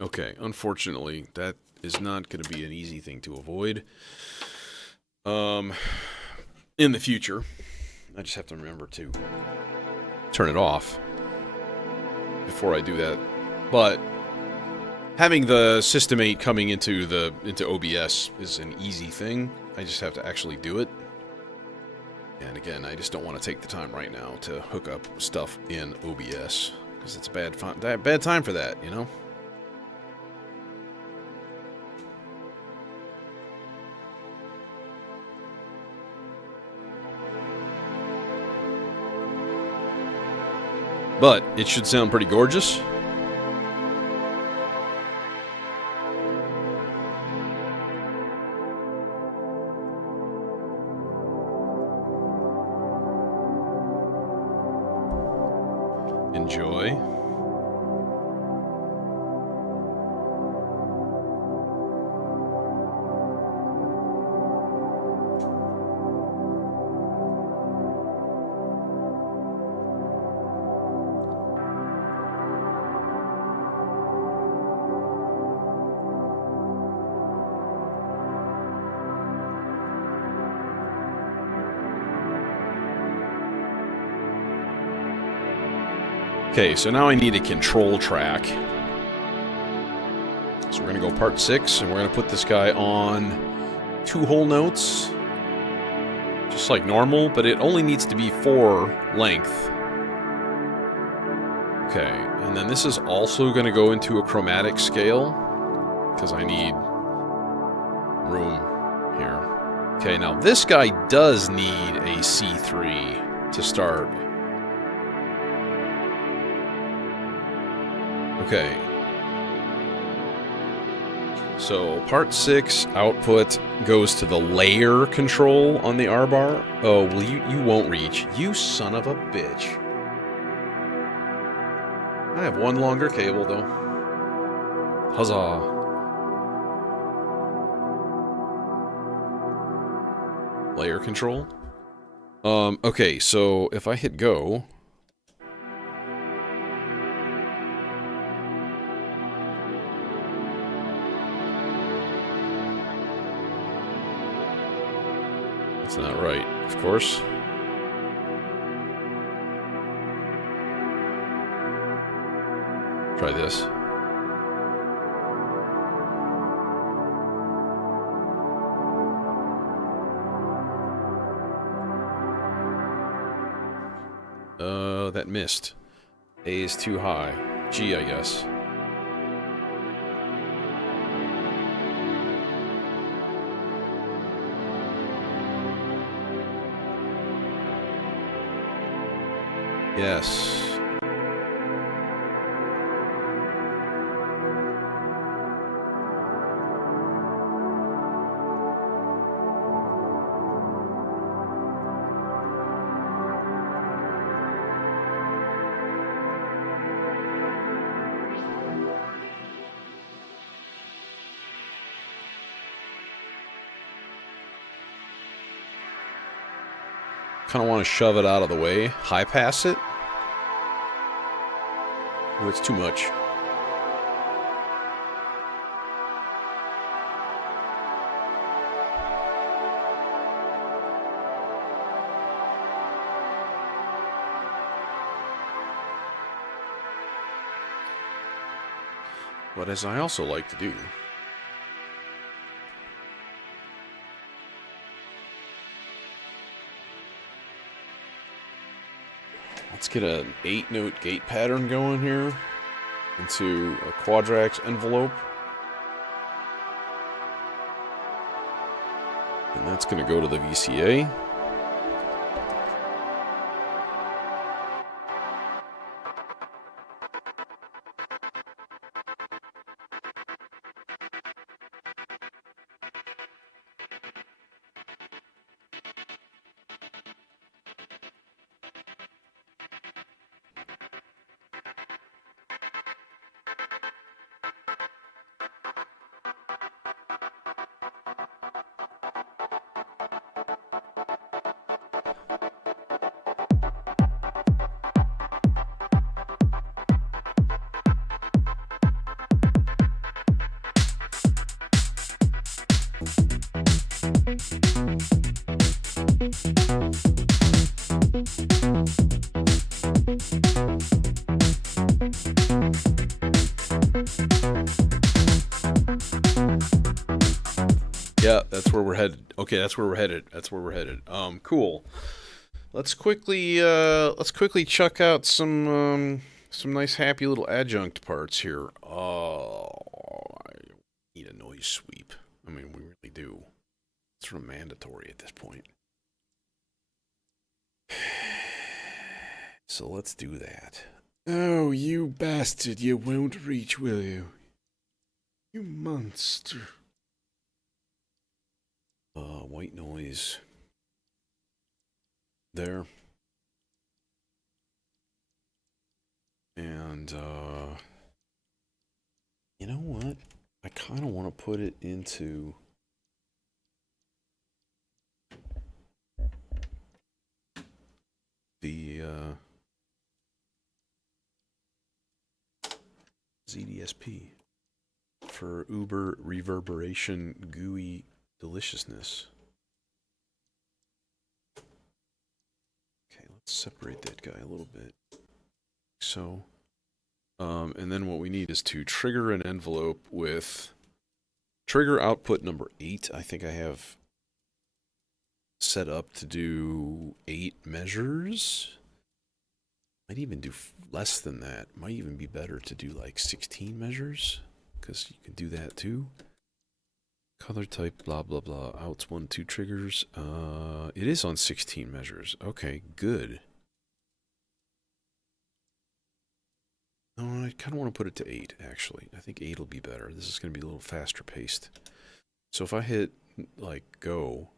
Okay, unfortunately, that is not going to be an easy thing to avoid. In the future, I just have to remember to turn it off before I do that. But having the System 8 coming into OBS is an easy thing. I just have to actually do it. And again, I just don't want to take the time right now to hook up stuff in OBS because it's a bad time for that, you know? But it should sound pretty gorgeous. Enjoy. Okay, so now I need a control track. So we're going to go part 6, and we're going to put this guy on 2 whole notes. Just like normal, but it only needs to be 4 length. Okay, and then this is also going to go into a chromatic scale, because I need room here. Okay, now this guy does need a C3 to start. Okay. So, part 6 output goes to the layer control on the R-bar. Oh, well, you won't reach. You son of a bitch. I have one longer cable, though. Huzzah. Layer control? Okay, so if I hit go... That's not right, of course. Try this. That missed. A is too high. G, I guess. Yes. Kind of want to shove it out of the way. High pass it. Oh, it's too much. But as I also like to do, let's get an 8-note gate pattern going here into a quadrax envelope. And that's going to go to the VCA. Yeah, that's where we're headed. Okay, that's where we're headed. That's where we're headed. Cool. Let's quickly chuck out some nice happy little adjunct parts here. I need a noise sweep. I mean, we really do. It's sort of mandatory at this point. So let's do that. Oh, you bastard, you won't reach, will you? You monster. White noise. There. And, you know what? I kind of want to put it into the, ZDSP for uber reverberation gooey deliciousness. Okay, let's separate that guy a little bit. So, and then what we need is to trigger an envelope with trigger output number 8. I think I have set up to do 8 measures. Might even do less than that. Might even be better to do like 16 measures, because you can do that too. Color type, blah, blah, blah. Outs 1, 2 triggers. It is on 16 measures. Okay, good. No, I kind of want to put it to 8, actually. I think 8 will be better. This is going to be a little faster paced. So if I hit, like, go,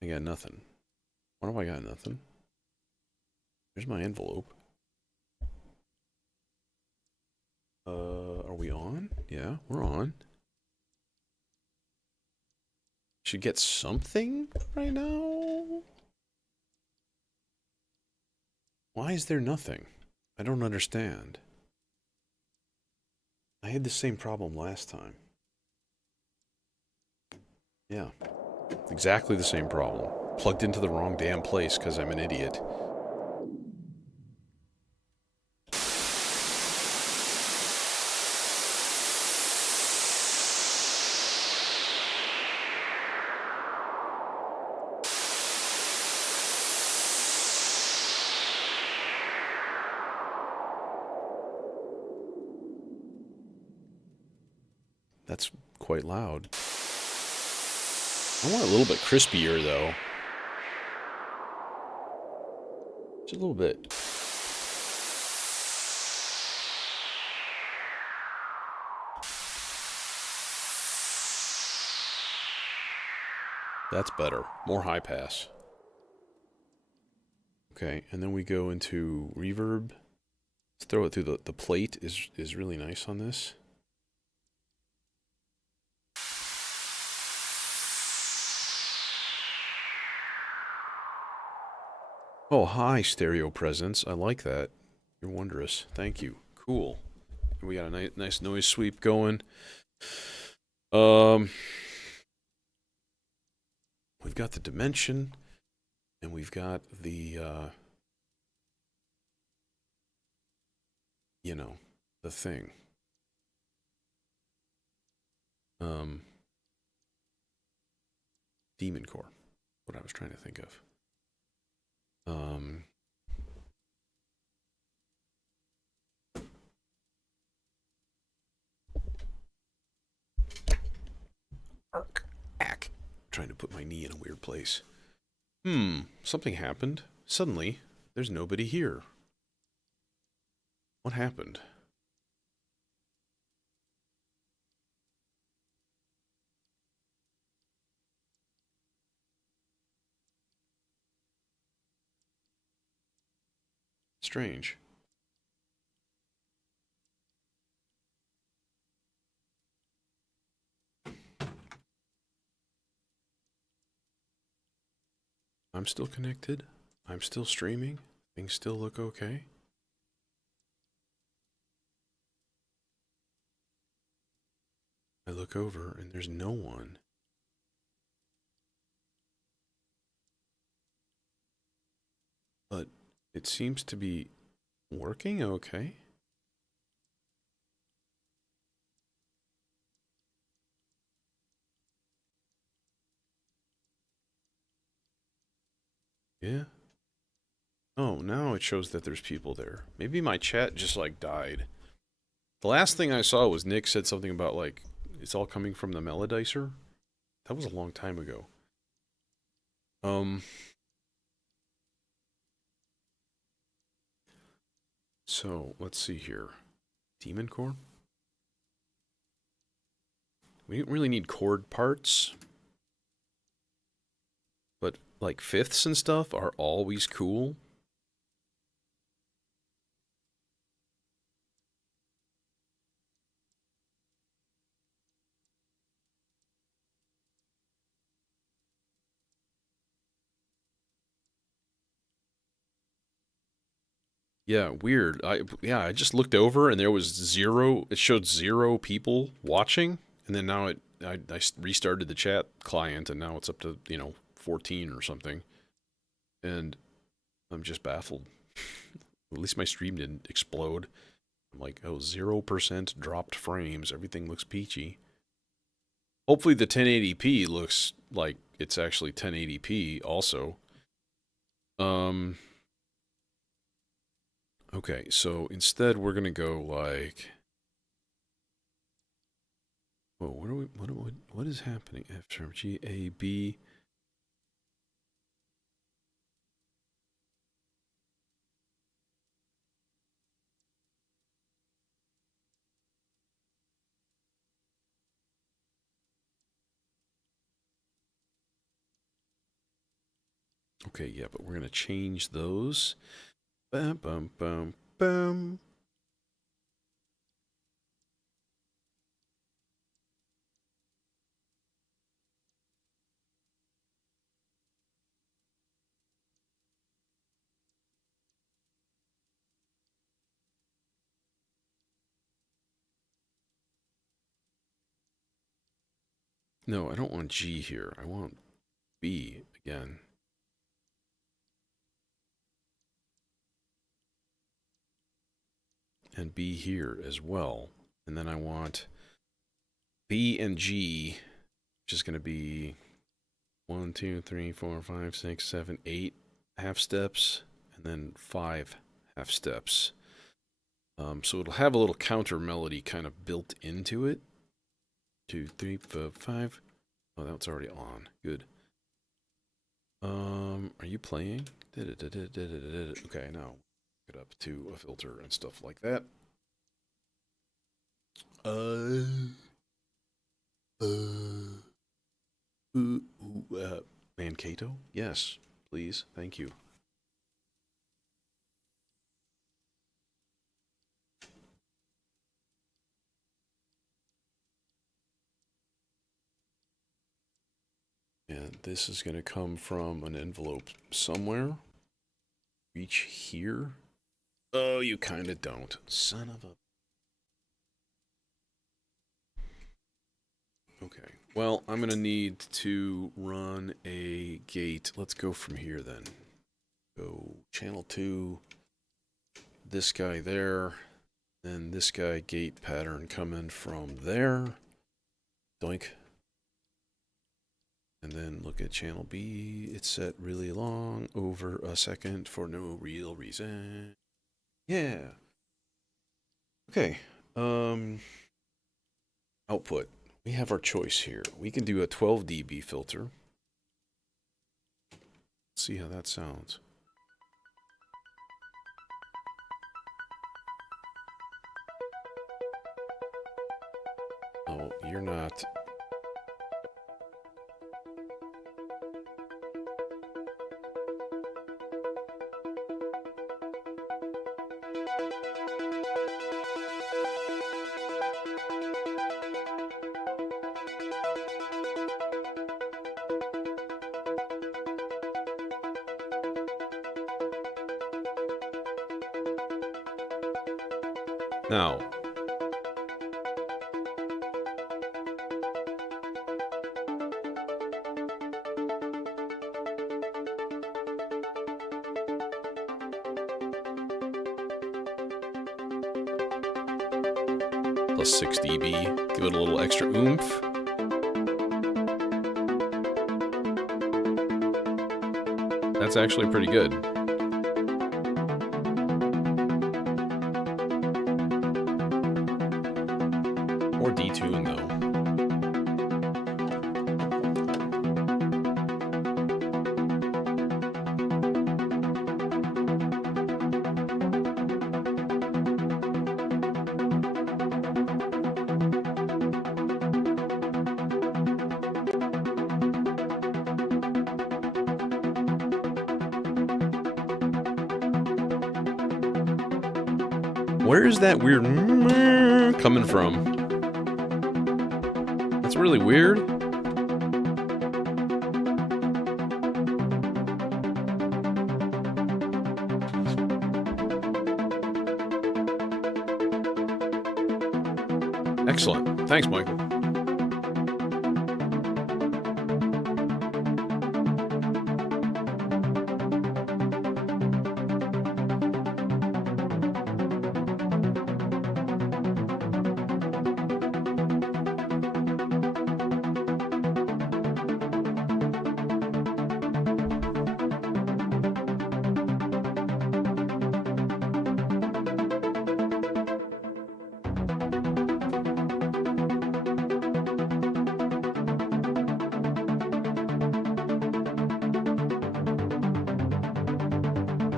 I got nothing. What if I got nothing? There's my envelope. Are we on? Yeah, we're on. Should get something right now? Why is there nothing? I don't understand. I had the same problem last time. Yeah. Exactly the same problem. Plugged into the wrong damn place because I'm an idiot. That's quite loud. I want it a little bit crispier, though. Just a little bit. That's better. More high pass. Okay, and then we go into reverb. Let's throw it through the plate is really nice on this. Oh, hi, stereo presence. I like that. You're wondrous. Thank you. Cool. We got a nice noise sweep going. We've got the dimension, and we've got the, you know, the thing. Demon Core. What I was trying to think of. Arc. Ack. Trying to put my knee in a weird place. Something happened. Suddenly, there's nobody here. What happened? Strange. I'm still connected. I'm still streaming. Things still look okay. I look over and there's no one. But it seems to be working okay. Yeah. Oh, now it shows that there's people there. Maybe my chat just like died. The last thing I saw was Nick said something about like it's all coming from the melodizer. That was a long time ago. So let's see here. Demon core? We don't really need chord parts. But like fifths and stuff are always cool. Yeah, weird. I just looked over and there was zero. It showed 0 people watching, and then now I restarted the chat client, and now it's up to 14 or something, and I'm just baffled. At least my stream didn't explode. I'm like, oh, 0% dropped frames. Everything looks peachy. Hopefully the 1080p looks like it's actually 1080p also. Okay, so instead we're gonna go like, whoa, what is happening after G A B? Okay, yeah, but we're gonna change those. Bum bum bum bum. No, I don't want G here. I want B again. And B here as well. And then I want B and G, which is going to be 1, 2, 3, 4, 5, 6, 7, 8 half steps, and then 5 half steps. So it'll have a little counter melody kind of built into it. 2, 3, 4, 5. Oh, that's already on. Good. Are you playing? Okay, now get up to a filter and stuff like that. Mankato? Yes, please. Thank you. And this is going to come from an envelope somewhere. Reach here. Oh, you kind of don't. Son of a... Okay. Well, I'm going to need to run a gate. Let's go from here then. Go channel 2. This guy there. Then this guy gate pattern coming from there. Doink. And then look at channel B. It's set really long, over a second for no real reason. Yeah. Okay. Output. We have our choice here. We can do a 12 dB filter. Let's see how that sounds. Oh, you're not... Now, plus 6 dB, give it a little extra oomph. That's actually pretty good. More detune though. Where is that weird coming from? That's really weird. Excellent. Thanks, Michael.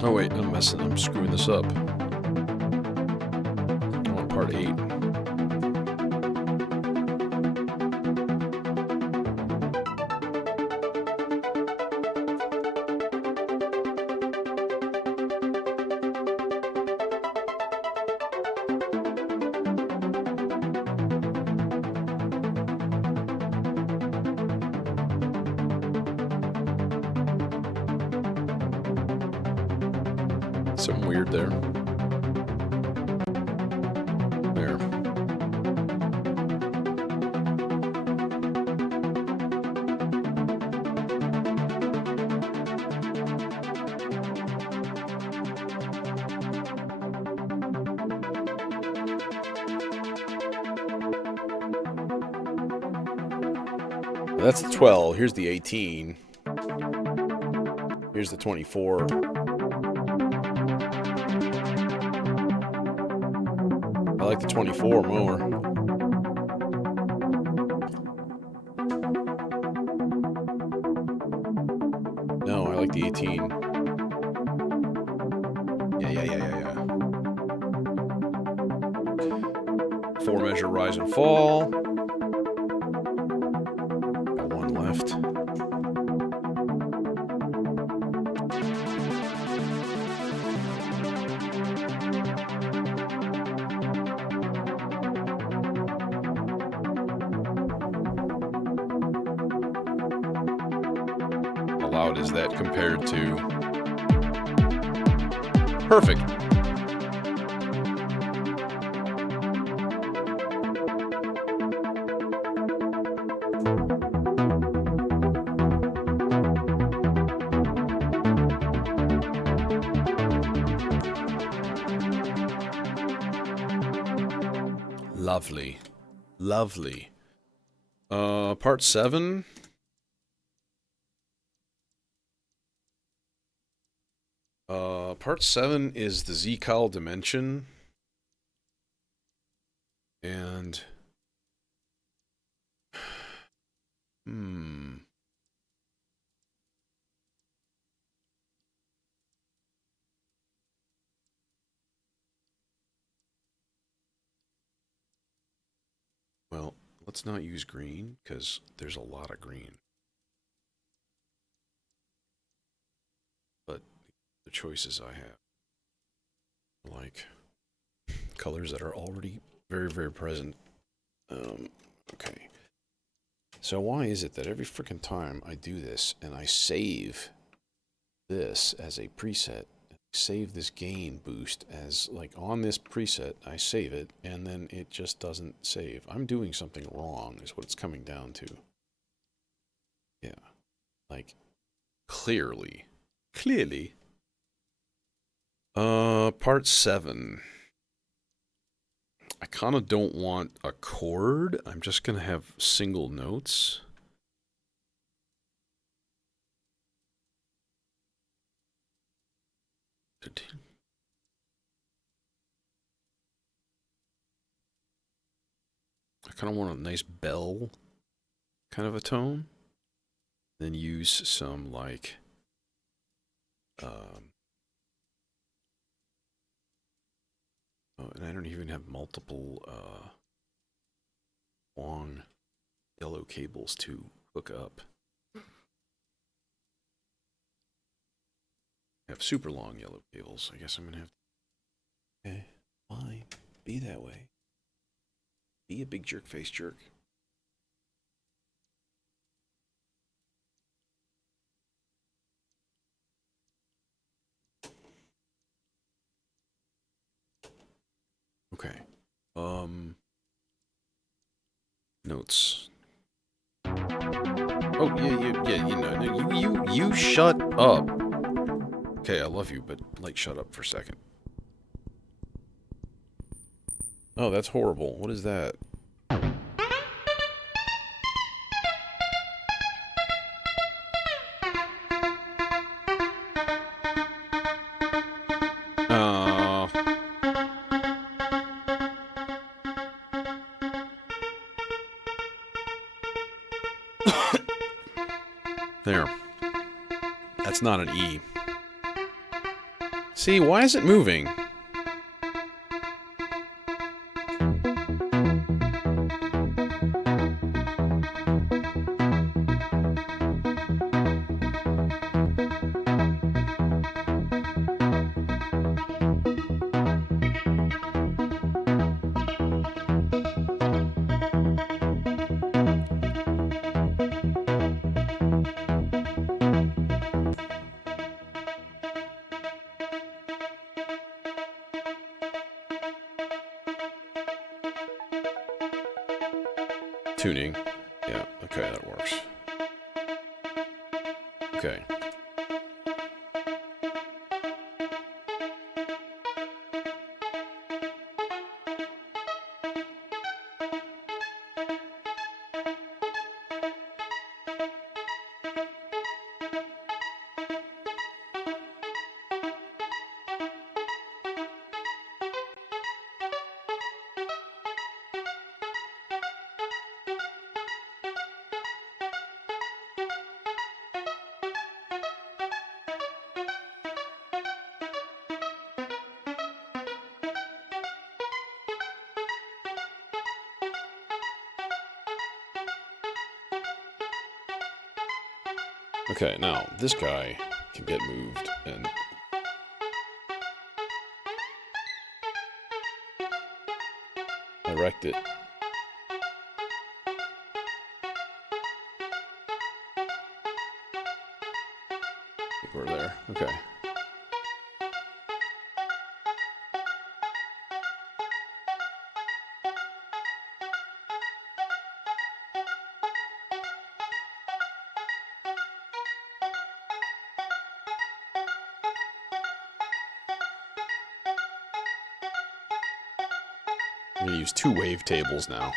Oh wait, I'm screwing this up. I want part 8. Something weird there. There. That's the 12. Here's the 18. Here's the 24. I like the 24 more. No, I like the 18. Yeah. 4 measure rise and fall. Got 1 left. How loud is that compared to? Perfect. Lovely. Lovely. Part 7. Part 7 is the Z-Cal dimension. And... Well, let's not use green, because there's a lot of green. But the choices I have, like colors that are already very, very present. Okay. So why is it that every freaking time I do this and I save this as a preset, save this gain boost as like on this preset, I save it and then it just doesn't save? I'm doing something wrong is what it's coming down to. Yeah. Like clearly. Part 7. I kind of don't want a chord. I'm just going to have single notes. I kind of want a nice bell kind of a tone. Then use some like oh, and I don't even have multiple long yellow cables to hook up. I have super long yellow cables. I guess I'm gonna have to... Okay, fine. Be that way. Be a big jerk face jerk. Okay. Notes. Oh yeah. You know, you shut up. Okay, I love you, but like, shut up for a second. Oh, that's horrible. What is that? There. That's not an E. See, why is it moving? Tuning. Yeah, okay, that works. Okay. Okay, now this guy can get moved and erect it. I think we're there. Okay. I'm gonna use 2 wave tables now.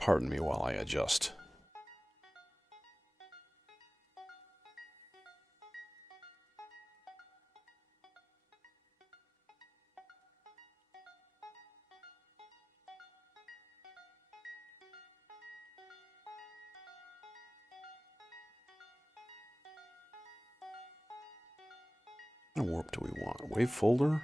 Pardon me while I adjust. What kind of warp do we want? Wave folder?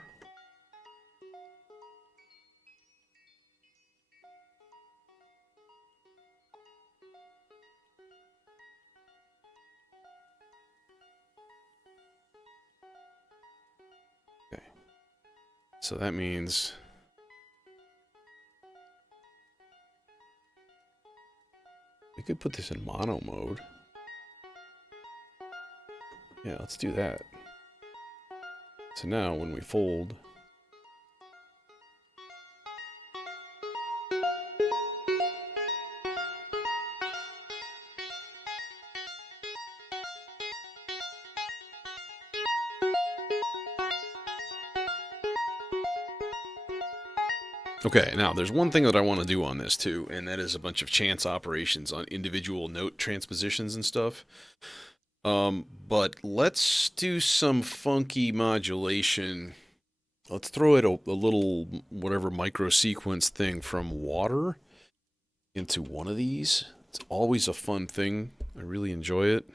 Okay. So that means we could put this in mono mode. Yeah, let's do that. So now when we fold... Okay, now there's one thing that I want to do on this too, and that is a bunch of chance operations on individual note transpositions and stuff. But let's do some funky modulation. Let's throw it a little whatever micro sequence thing from water into one of these. It's always a fun thing. I really enjoy it.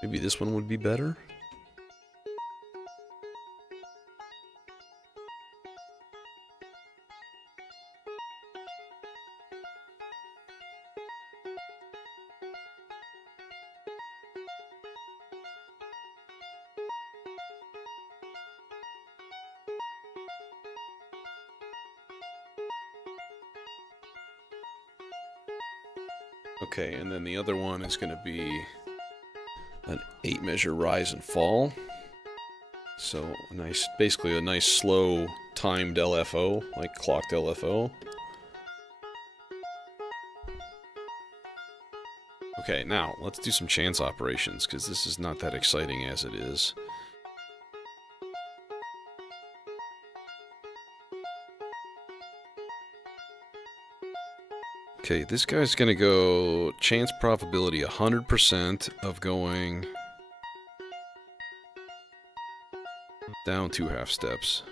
Maybe this one would be better. Okay, and then the other one is going to be an 8-measure rise and fall. So a nice, basically a nice slow timed LFO, like clocked LFO. Okay, now let's do some chance operations, because this is not that exciting as it is. Okay, this guy's gonna go chance probability 100% of going down 2 half steps.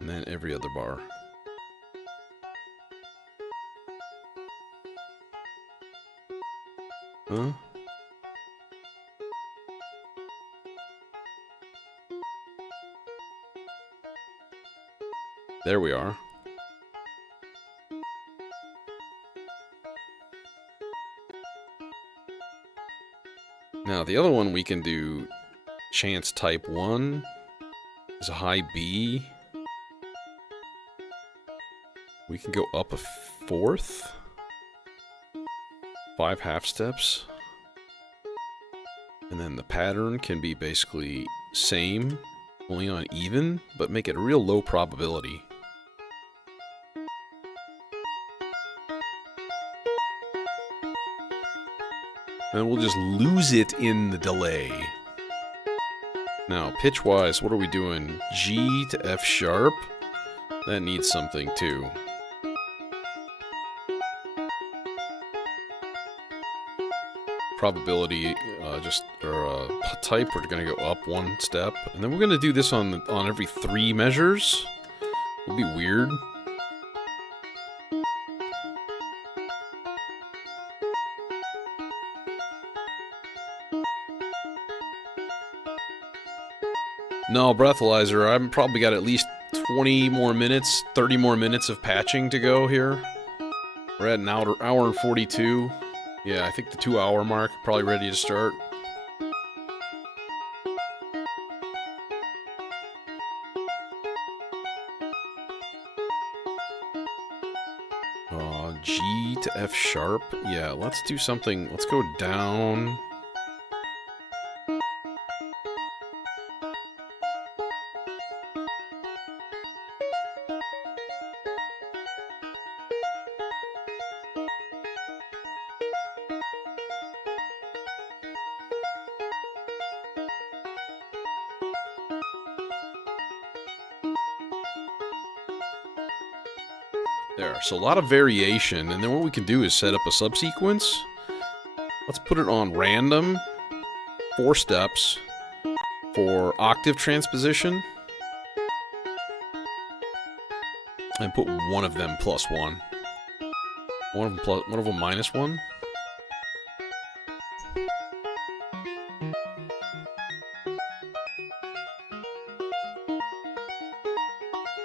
And then every other bar. Huh? There we are. Now, the other one we can do chance type 1 is a high B. We can go up a 4th. 5 half steps. And then the pattern can be basically same, only on even, but make it a real low probability. And we'll just lose it in the delay. Now, pitch-wise, what are we doing? G to F sharp? That needs something, too. Probability, type, we're going to go up 1 step. And then we're going to do this on every 3 measures. It'll be weird. No, breathalyzer, I've probably got at least 20 more minutes, 30 more minutes of patching to go here. We're at an hour and 42. Yeah, I think the 2-hour mark, probably ready to start. G to F sharp. Yeah, let's do something. Let's go down. There, so a lot of variation, and then what we can do is set up a subsequence. Let's put it on random, 4 steps, for octave transposition. And put one of them plus 1. One of them minus 1.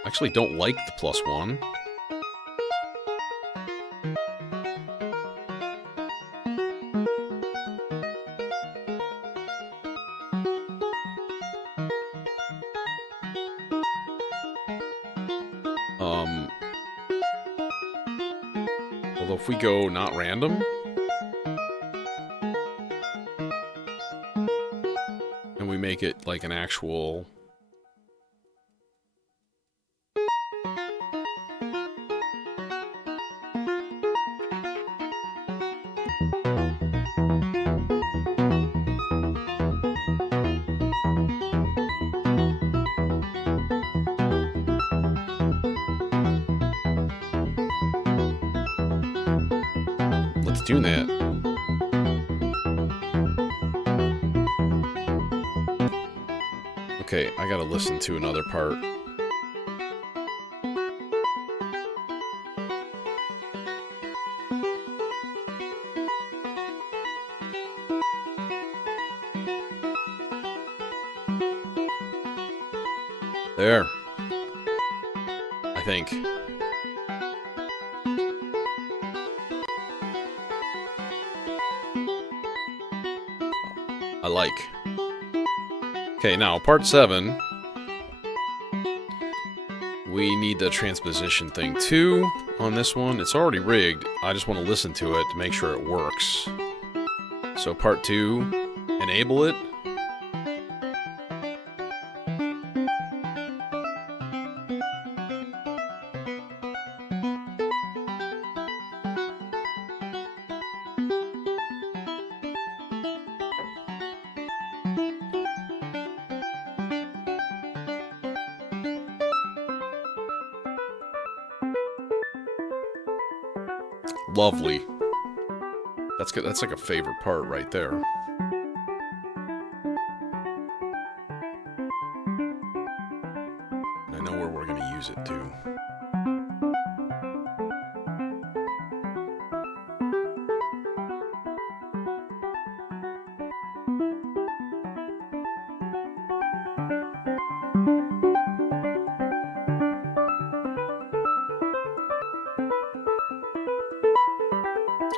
Actually don't like the plus 1. Although if we go not random, and we make it like an actual... Let's tune that. Okay, I gotta listen to another part. There. I think. I like. Okay, now part 7. We need the transposition thing too on this one. It's already rigged. I just want to listen to it to make sure it works. So part 2, enable it. Lovely. That's good. That's like a favorite part right there. And I know where we're going to use it too.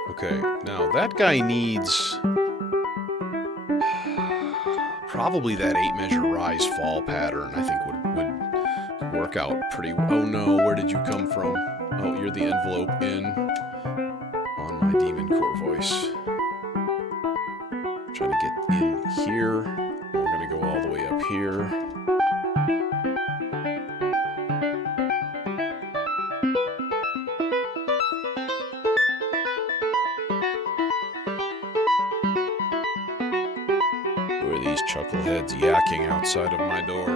Okay, now that guy needs probably that 8-measure rise fall pattern. I think would work out pretty well. Oh no, where did you come from? Oh, you're the envelope in on my demon core voice. Trying to get in here. We're gonna go all the way up here. These chuckleheads yakking outside of my door.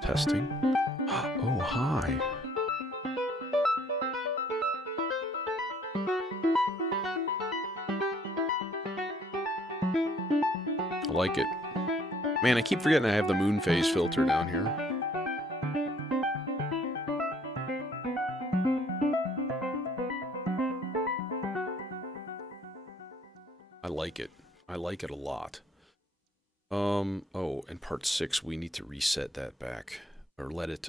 Testing. Oh, hi. I like it. Man, I keep forgetting I have the moon phase filter down here. I like it. I like it a lot. Oh, and part 6, we need to reset that back. Or let it...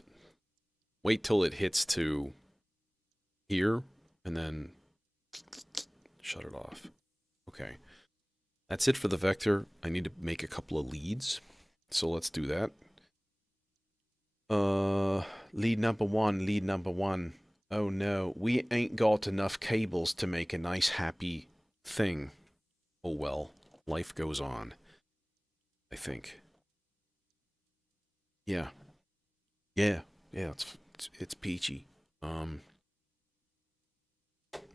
Wait till it hits to here, and then shut it off. Okay. That's it for the vector. I need to make a couple of leads. So let's do that. Lead number one. Oh no, we ain't got enough cables to make a nice happy thing. Oh well, life goes on. I think. Yeah. Yeah, it's peachy.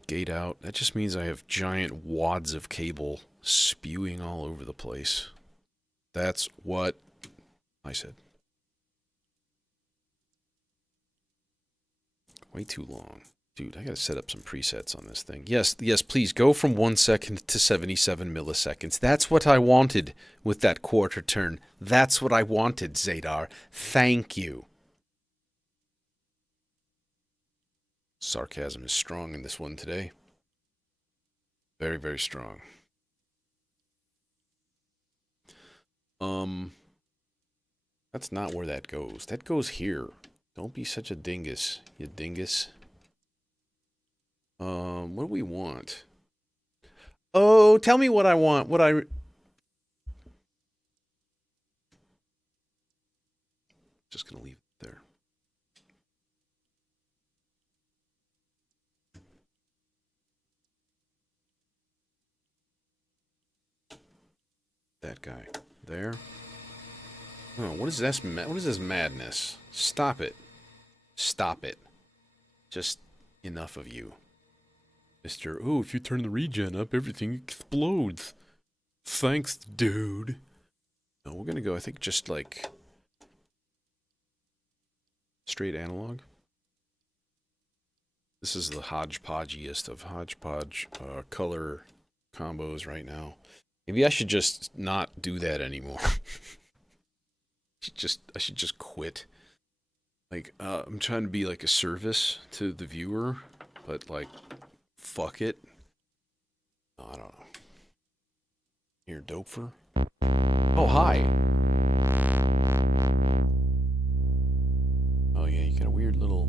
Gate out. That just means I have giant wads of cable spewing all over the place. That's what I said. Way too long. Dude, I gotta set up some presets on this thing. Yes, please, go from 1 second to 77 milliseconds. That's what I wanted with that quarter turn. That's what I wanted, Zadar. Thank you. Sarcasm is strong in this one today. Very, very strong. That's not where that goes. That goes here. Don't be such a dingus, you dingus. What do we want? Oh, tell me what I want. Just gonna leave it there. That guy there. Oh, what is this? What is this madness? Stop it! Stop it! Just enough of you, Mister. Oh, if you turn the regen up, everything explodes. Thanks, dude. No, we're gonna go. I think just like straight analog. This is the hodgepodgeiest of hodgepodge color combos right now. Maybe I should just not do that anymore. I should just quit. Like, I'm trying to be like a service to the viewer, but like, fuck it. Oh, I don't know. Here, Dopefer. Oh, hi. Oh yeah, you got a weird little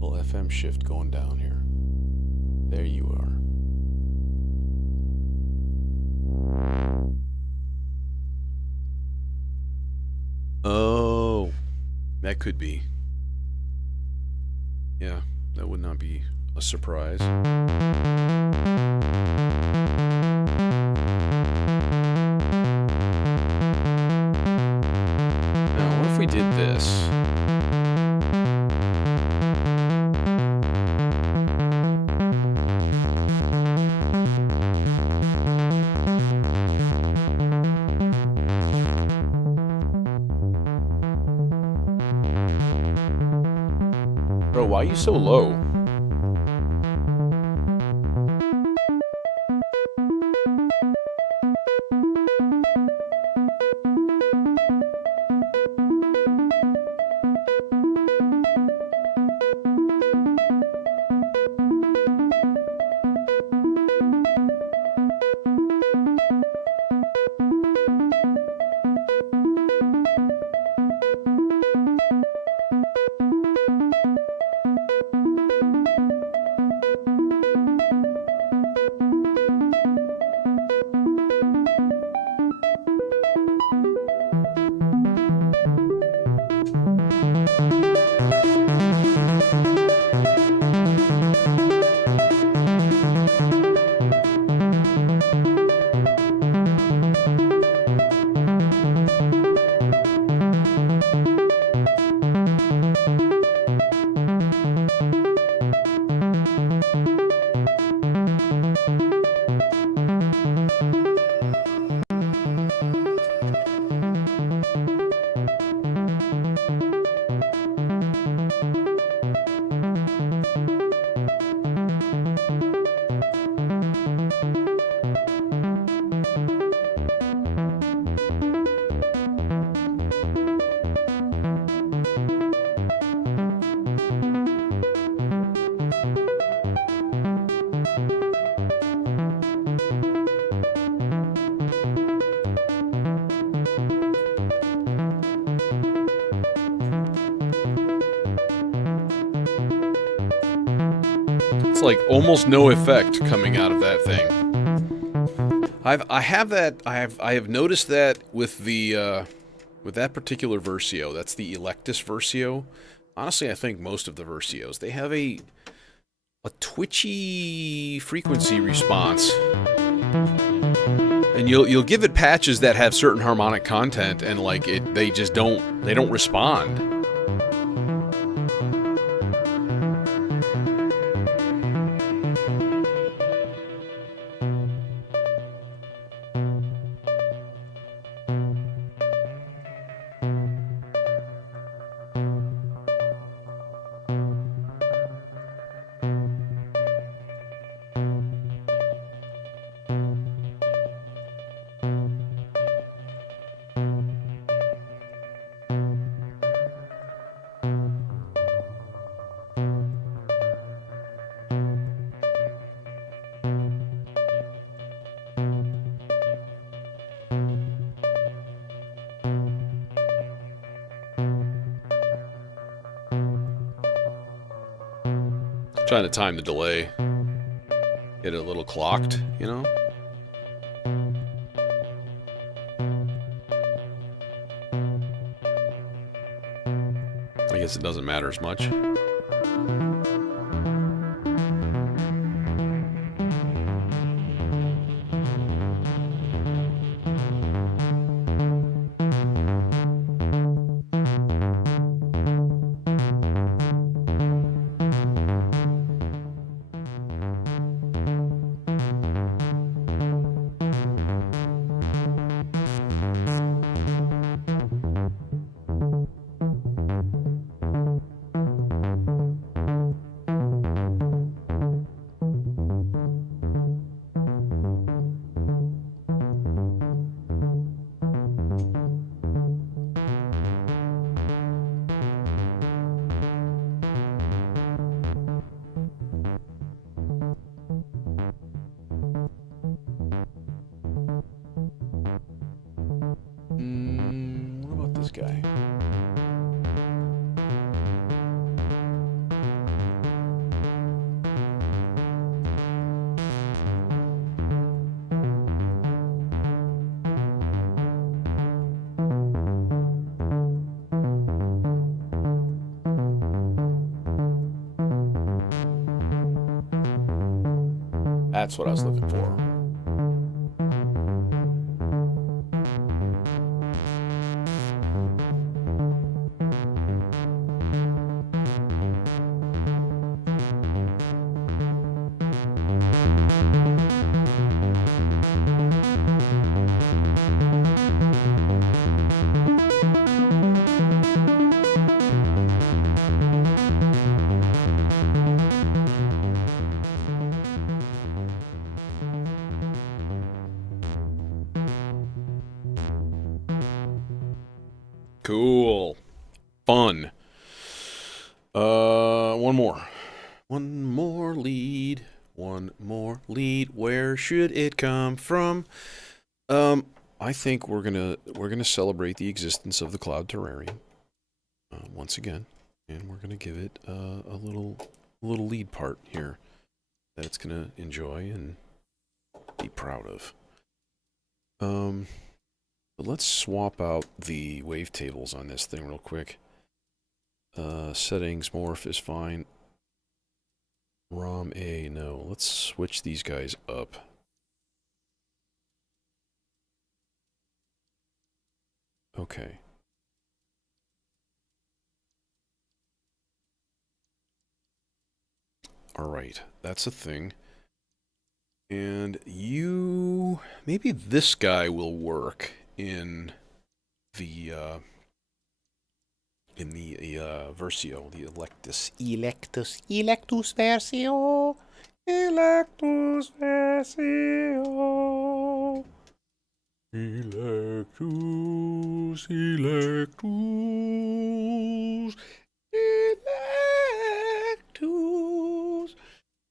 FM shift going down here. There you are. Oh, that could be. Yeah, that would not be a surprise. Now, what if we did this? Bro, why are you so low? It's like almost no effect coming out of that thing. I have noticed that with the with that particular Versio. That's the Electus Versio. Honestly, I think most of the Versios, they have a twitchy frequency response. And you'll give it patches that have certain harmonic content, and like they just don't respond. Trying to time the delay. Get it a little clocked, you know? I guess it doesn't matter as much. What about this guy? That's what I was looking for. Cool. Fun. One more. One more lead. One more lead. Where should it come from? I think we're gonna celebrate the existence of the Cloud Terrarium once again, and we're gonna give it a little lead part here that it's gonna enjoy and be proud of. But let's swap out the wavetables on this thing real quick. Settings, morph is fine. ROM A, no. Let's switch these guys up. Okay. Alright, that's a thing. And maybe this guy will work in the Versio, the Electus Versio. Electus Versio. Electus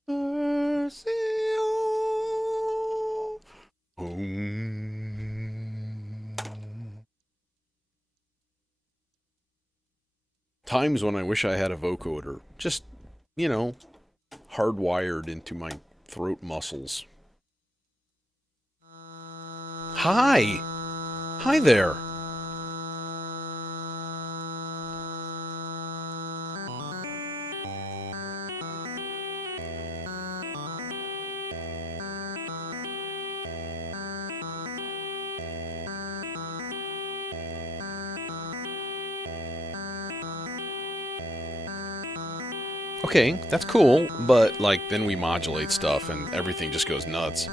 Versio. Times when I wish I had a vocoder. Just, you know, hardwired into my throat muscles. Hi! Hi there! Okay, that's cool, but, like, then we modulate stuff and everything just goes nuts.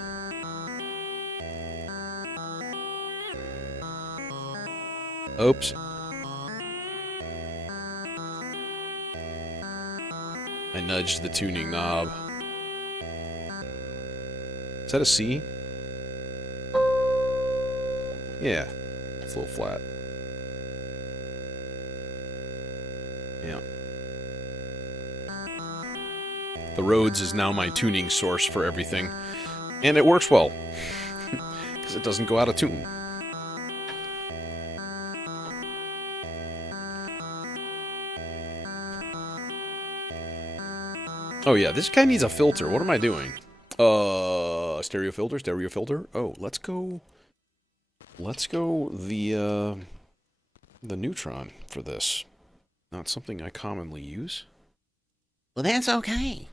Oops. I nudged the tuning knob. Is that a C? Yeah, it's a little flat. Yeah. The Rhodes is now my tuning source for everything. And it works well. Because it doesn't go out of tune. Oh yeah, this guy needs a filter. What am I doing? Stereo filter, stereo filter. Oh, let's go. Let's go the neutron for this. Not something I commonly use. Well, that's okay.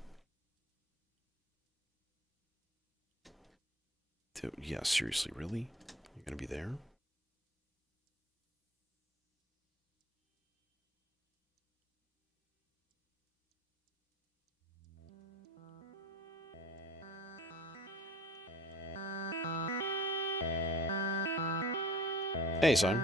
Yeah, seriously, really? You're gonna be there? Hey, Simon.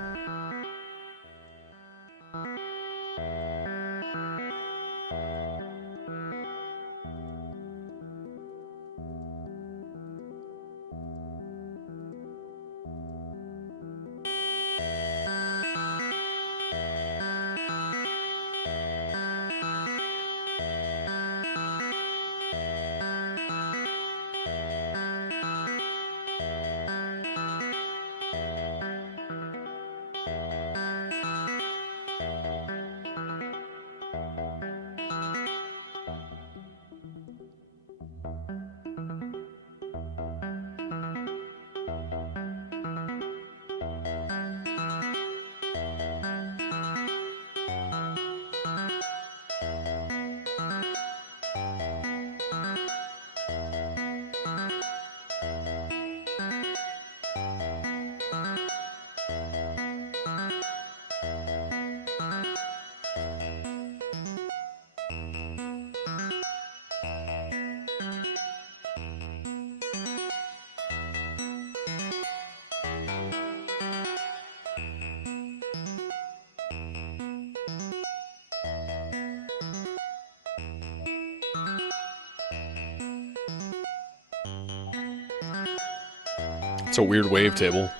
It's a weird wavetable.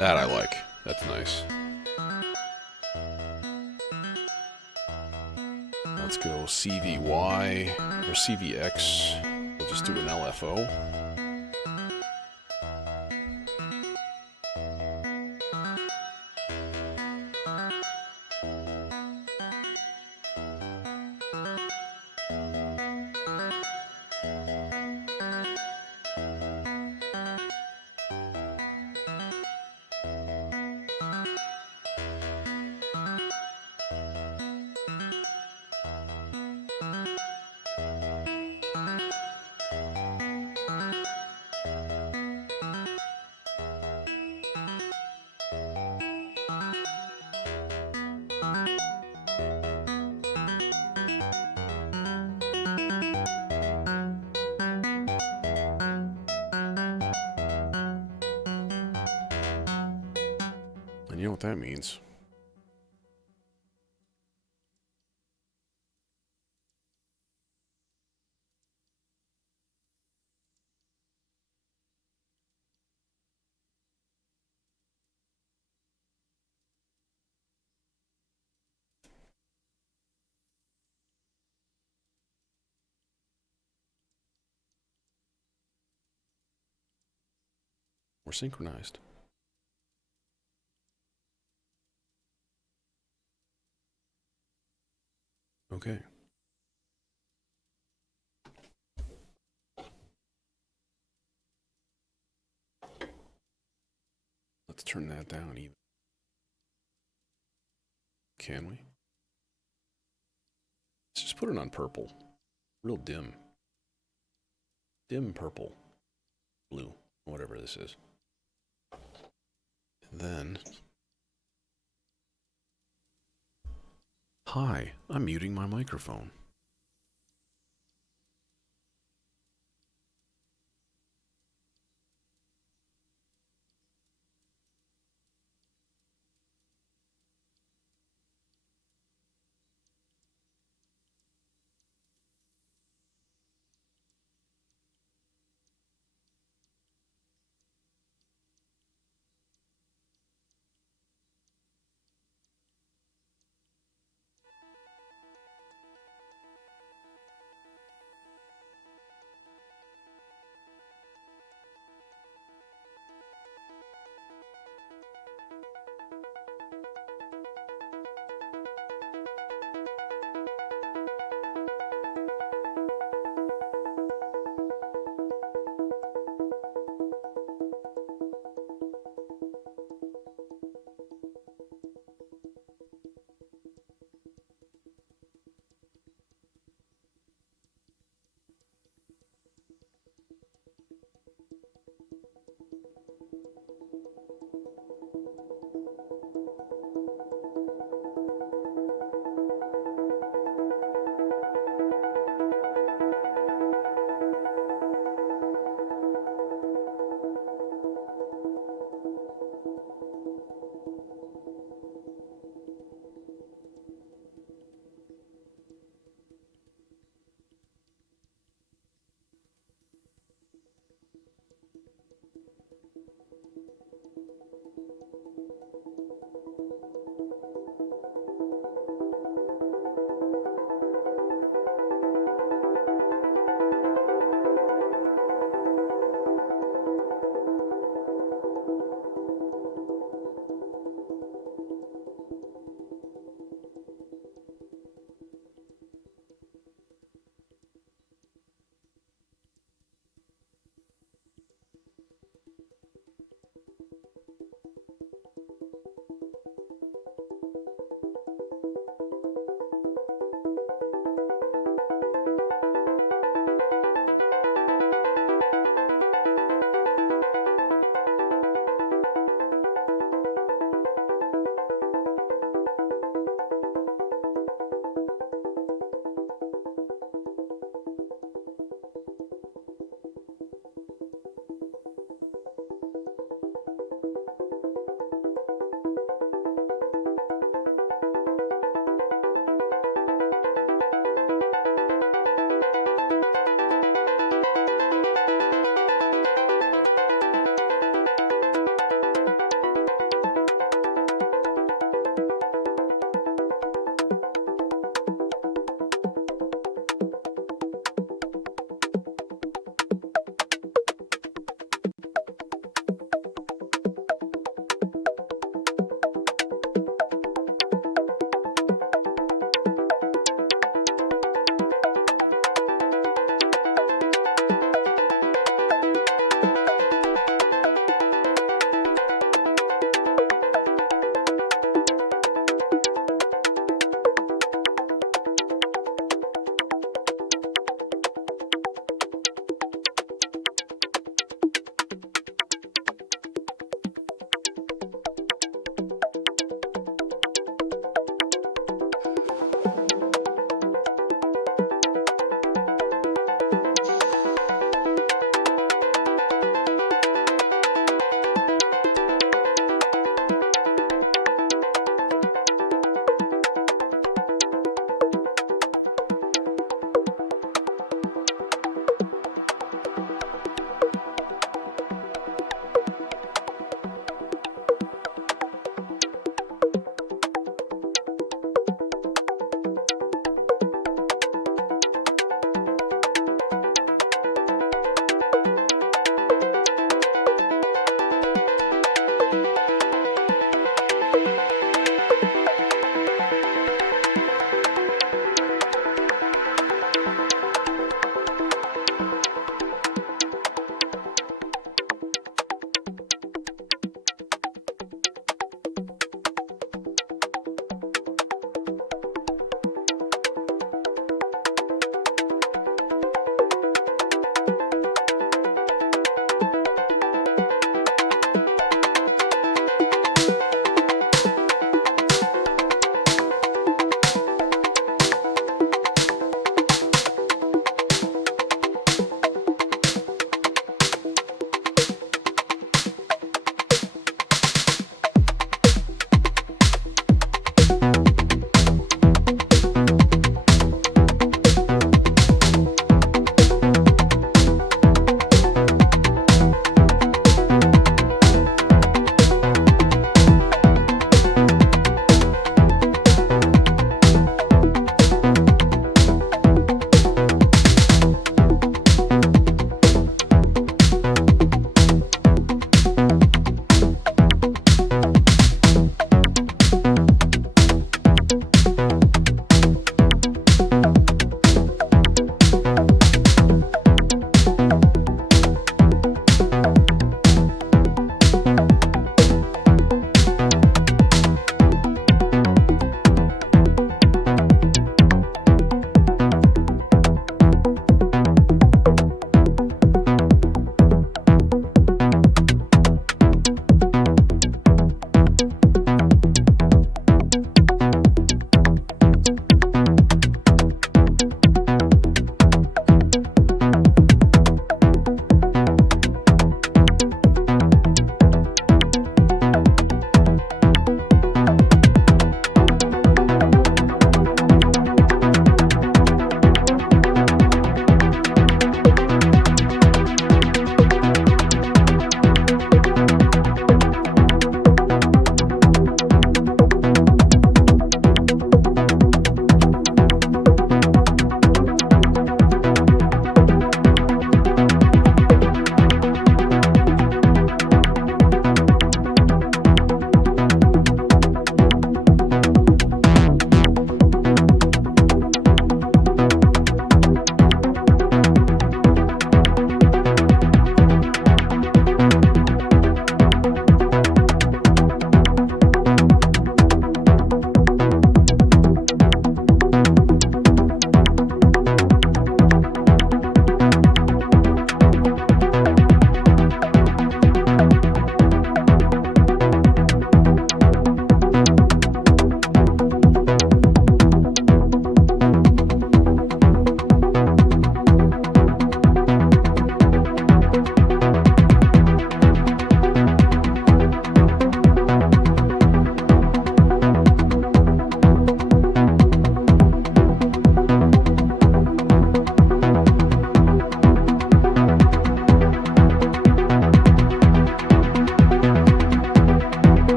That I like. That's nice. Let's go CVY or CVX. We'll just do an LFO. And you know what that means. We're synchronized. Okay. Let's turn that down even. Can we? Let's just put it on purple. Real dim. Dim purple. Blue. Whatever this is. And then... Hi, I'm muting my microphone.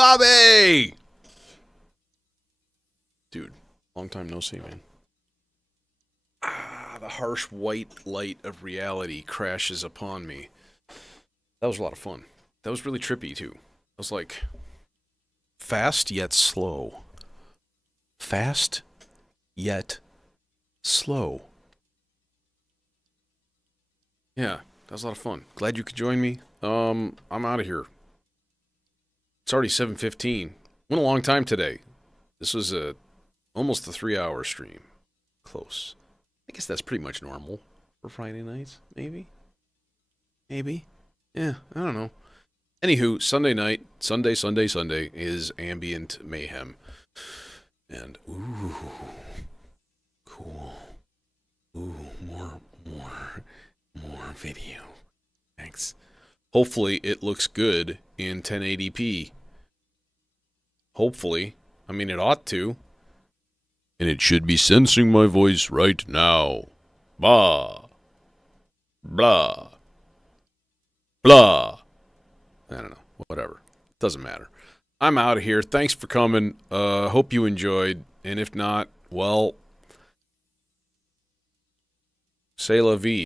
Bobby! Dude, long time no see, man. The harsh white light of reality crashes upon me. That was a lot of fun. That was really trippy, too. I was like, fast yet slow. Fast yet slow. Yeah, that was a lot of fun. Glad you could join me. I'm out of here. It's already 7:15. Went a long time today. This was almost a 3-hour stream. Close. I guess that's pretty much normal for Friday nights, maybe? Maybe? Yeah, I don't know. Anywho, Sunday night, Sunday is ambient mayhem. And, ooh, cool. Ooh, more video. Thanks. Hopefully it looks good in 1080p. Hopefully. I mean, it ought to. And it should be sensing my voice right now. Blah. Blah. Blah. I don't know. Whatever. Doesn't matter. I'm out of here. Thanks for coming. Hope you enjoyed. And if not, well, c'est la vie.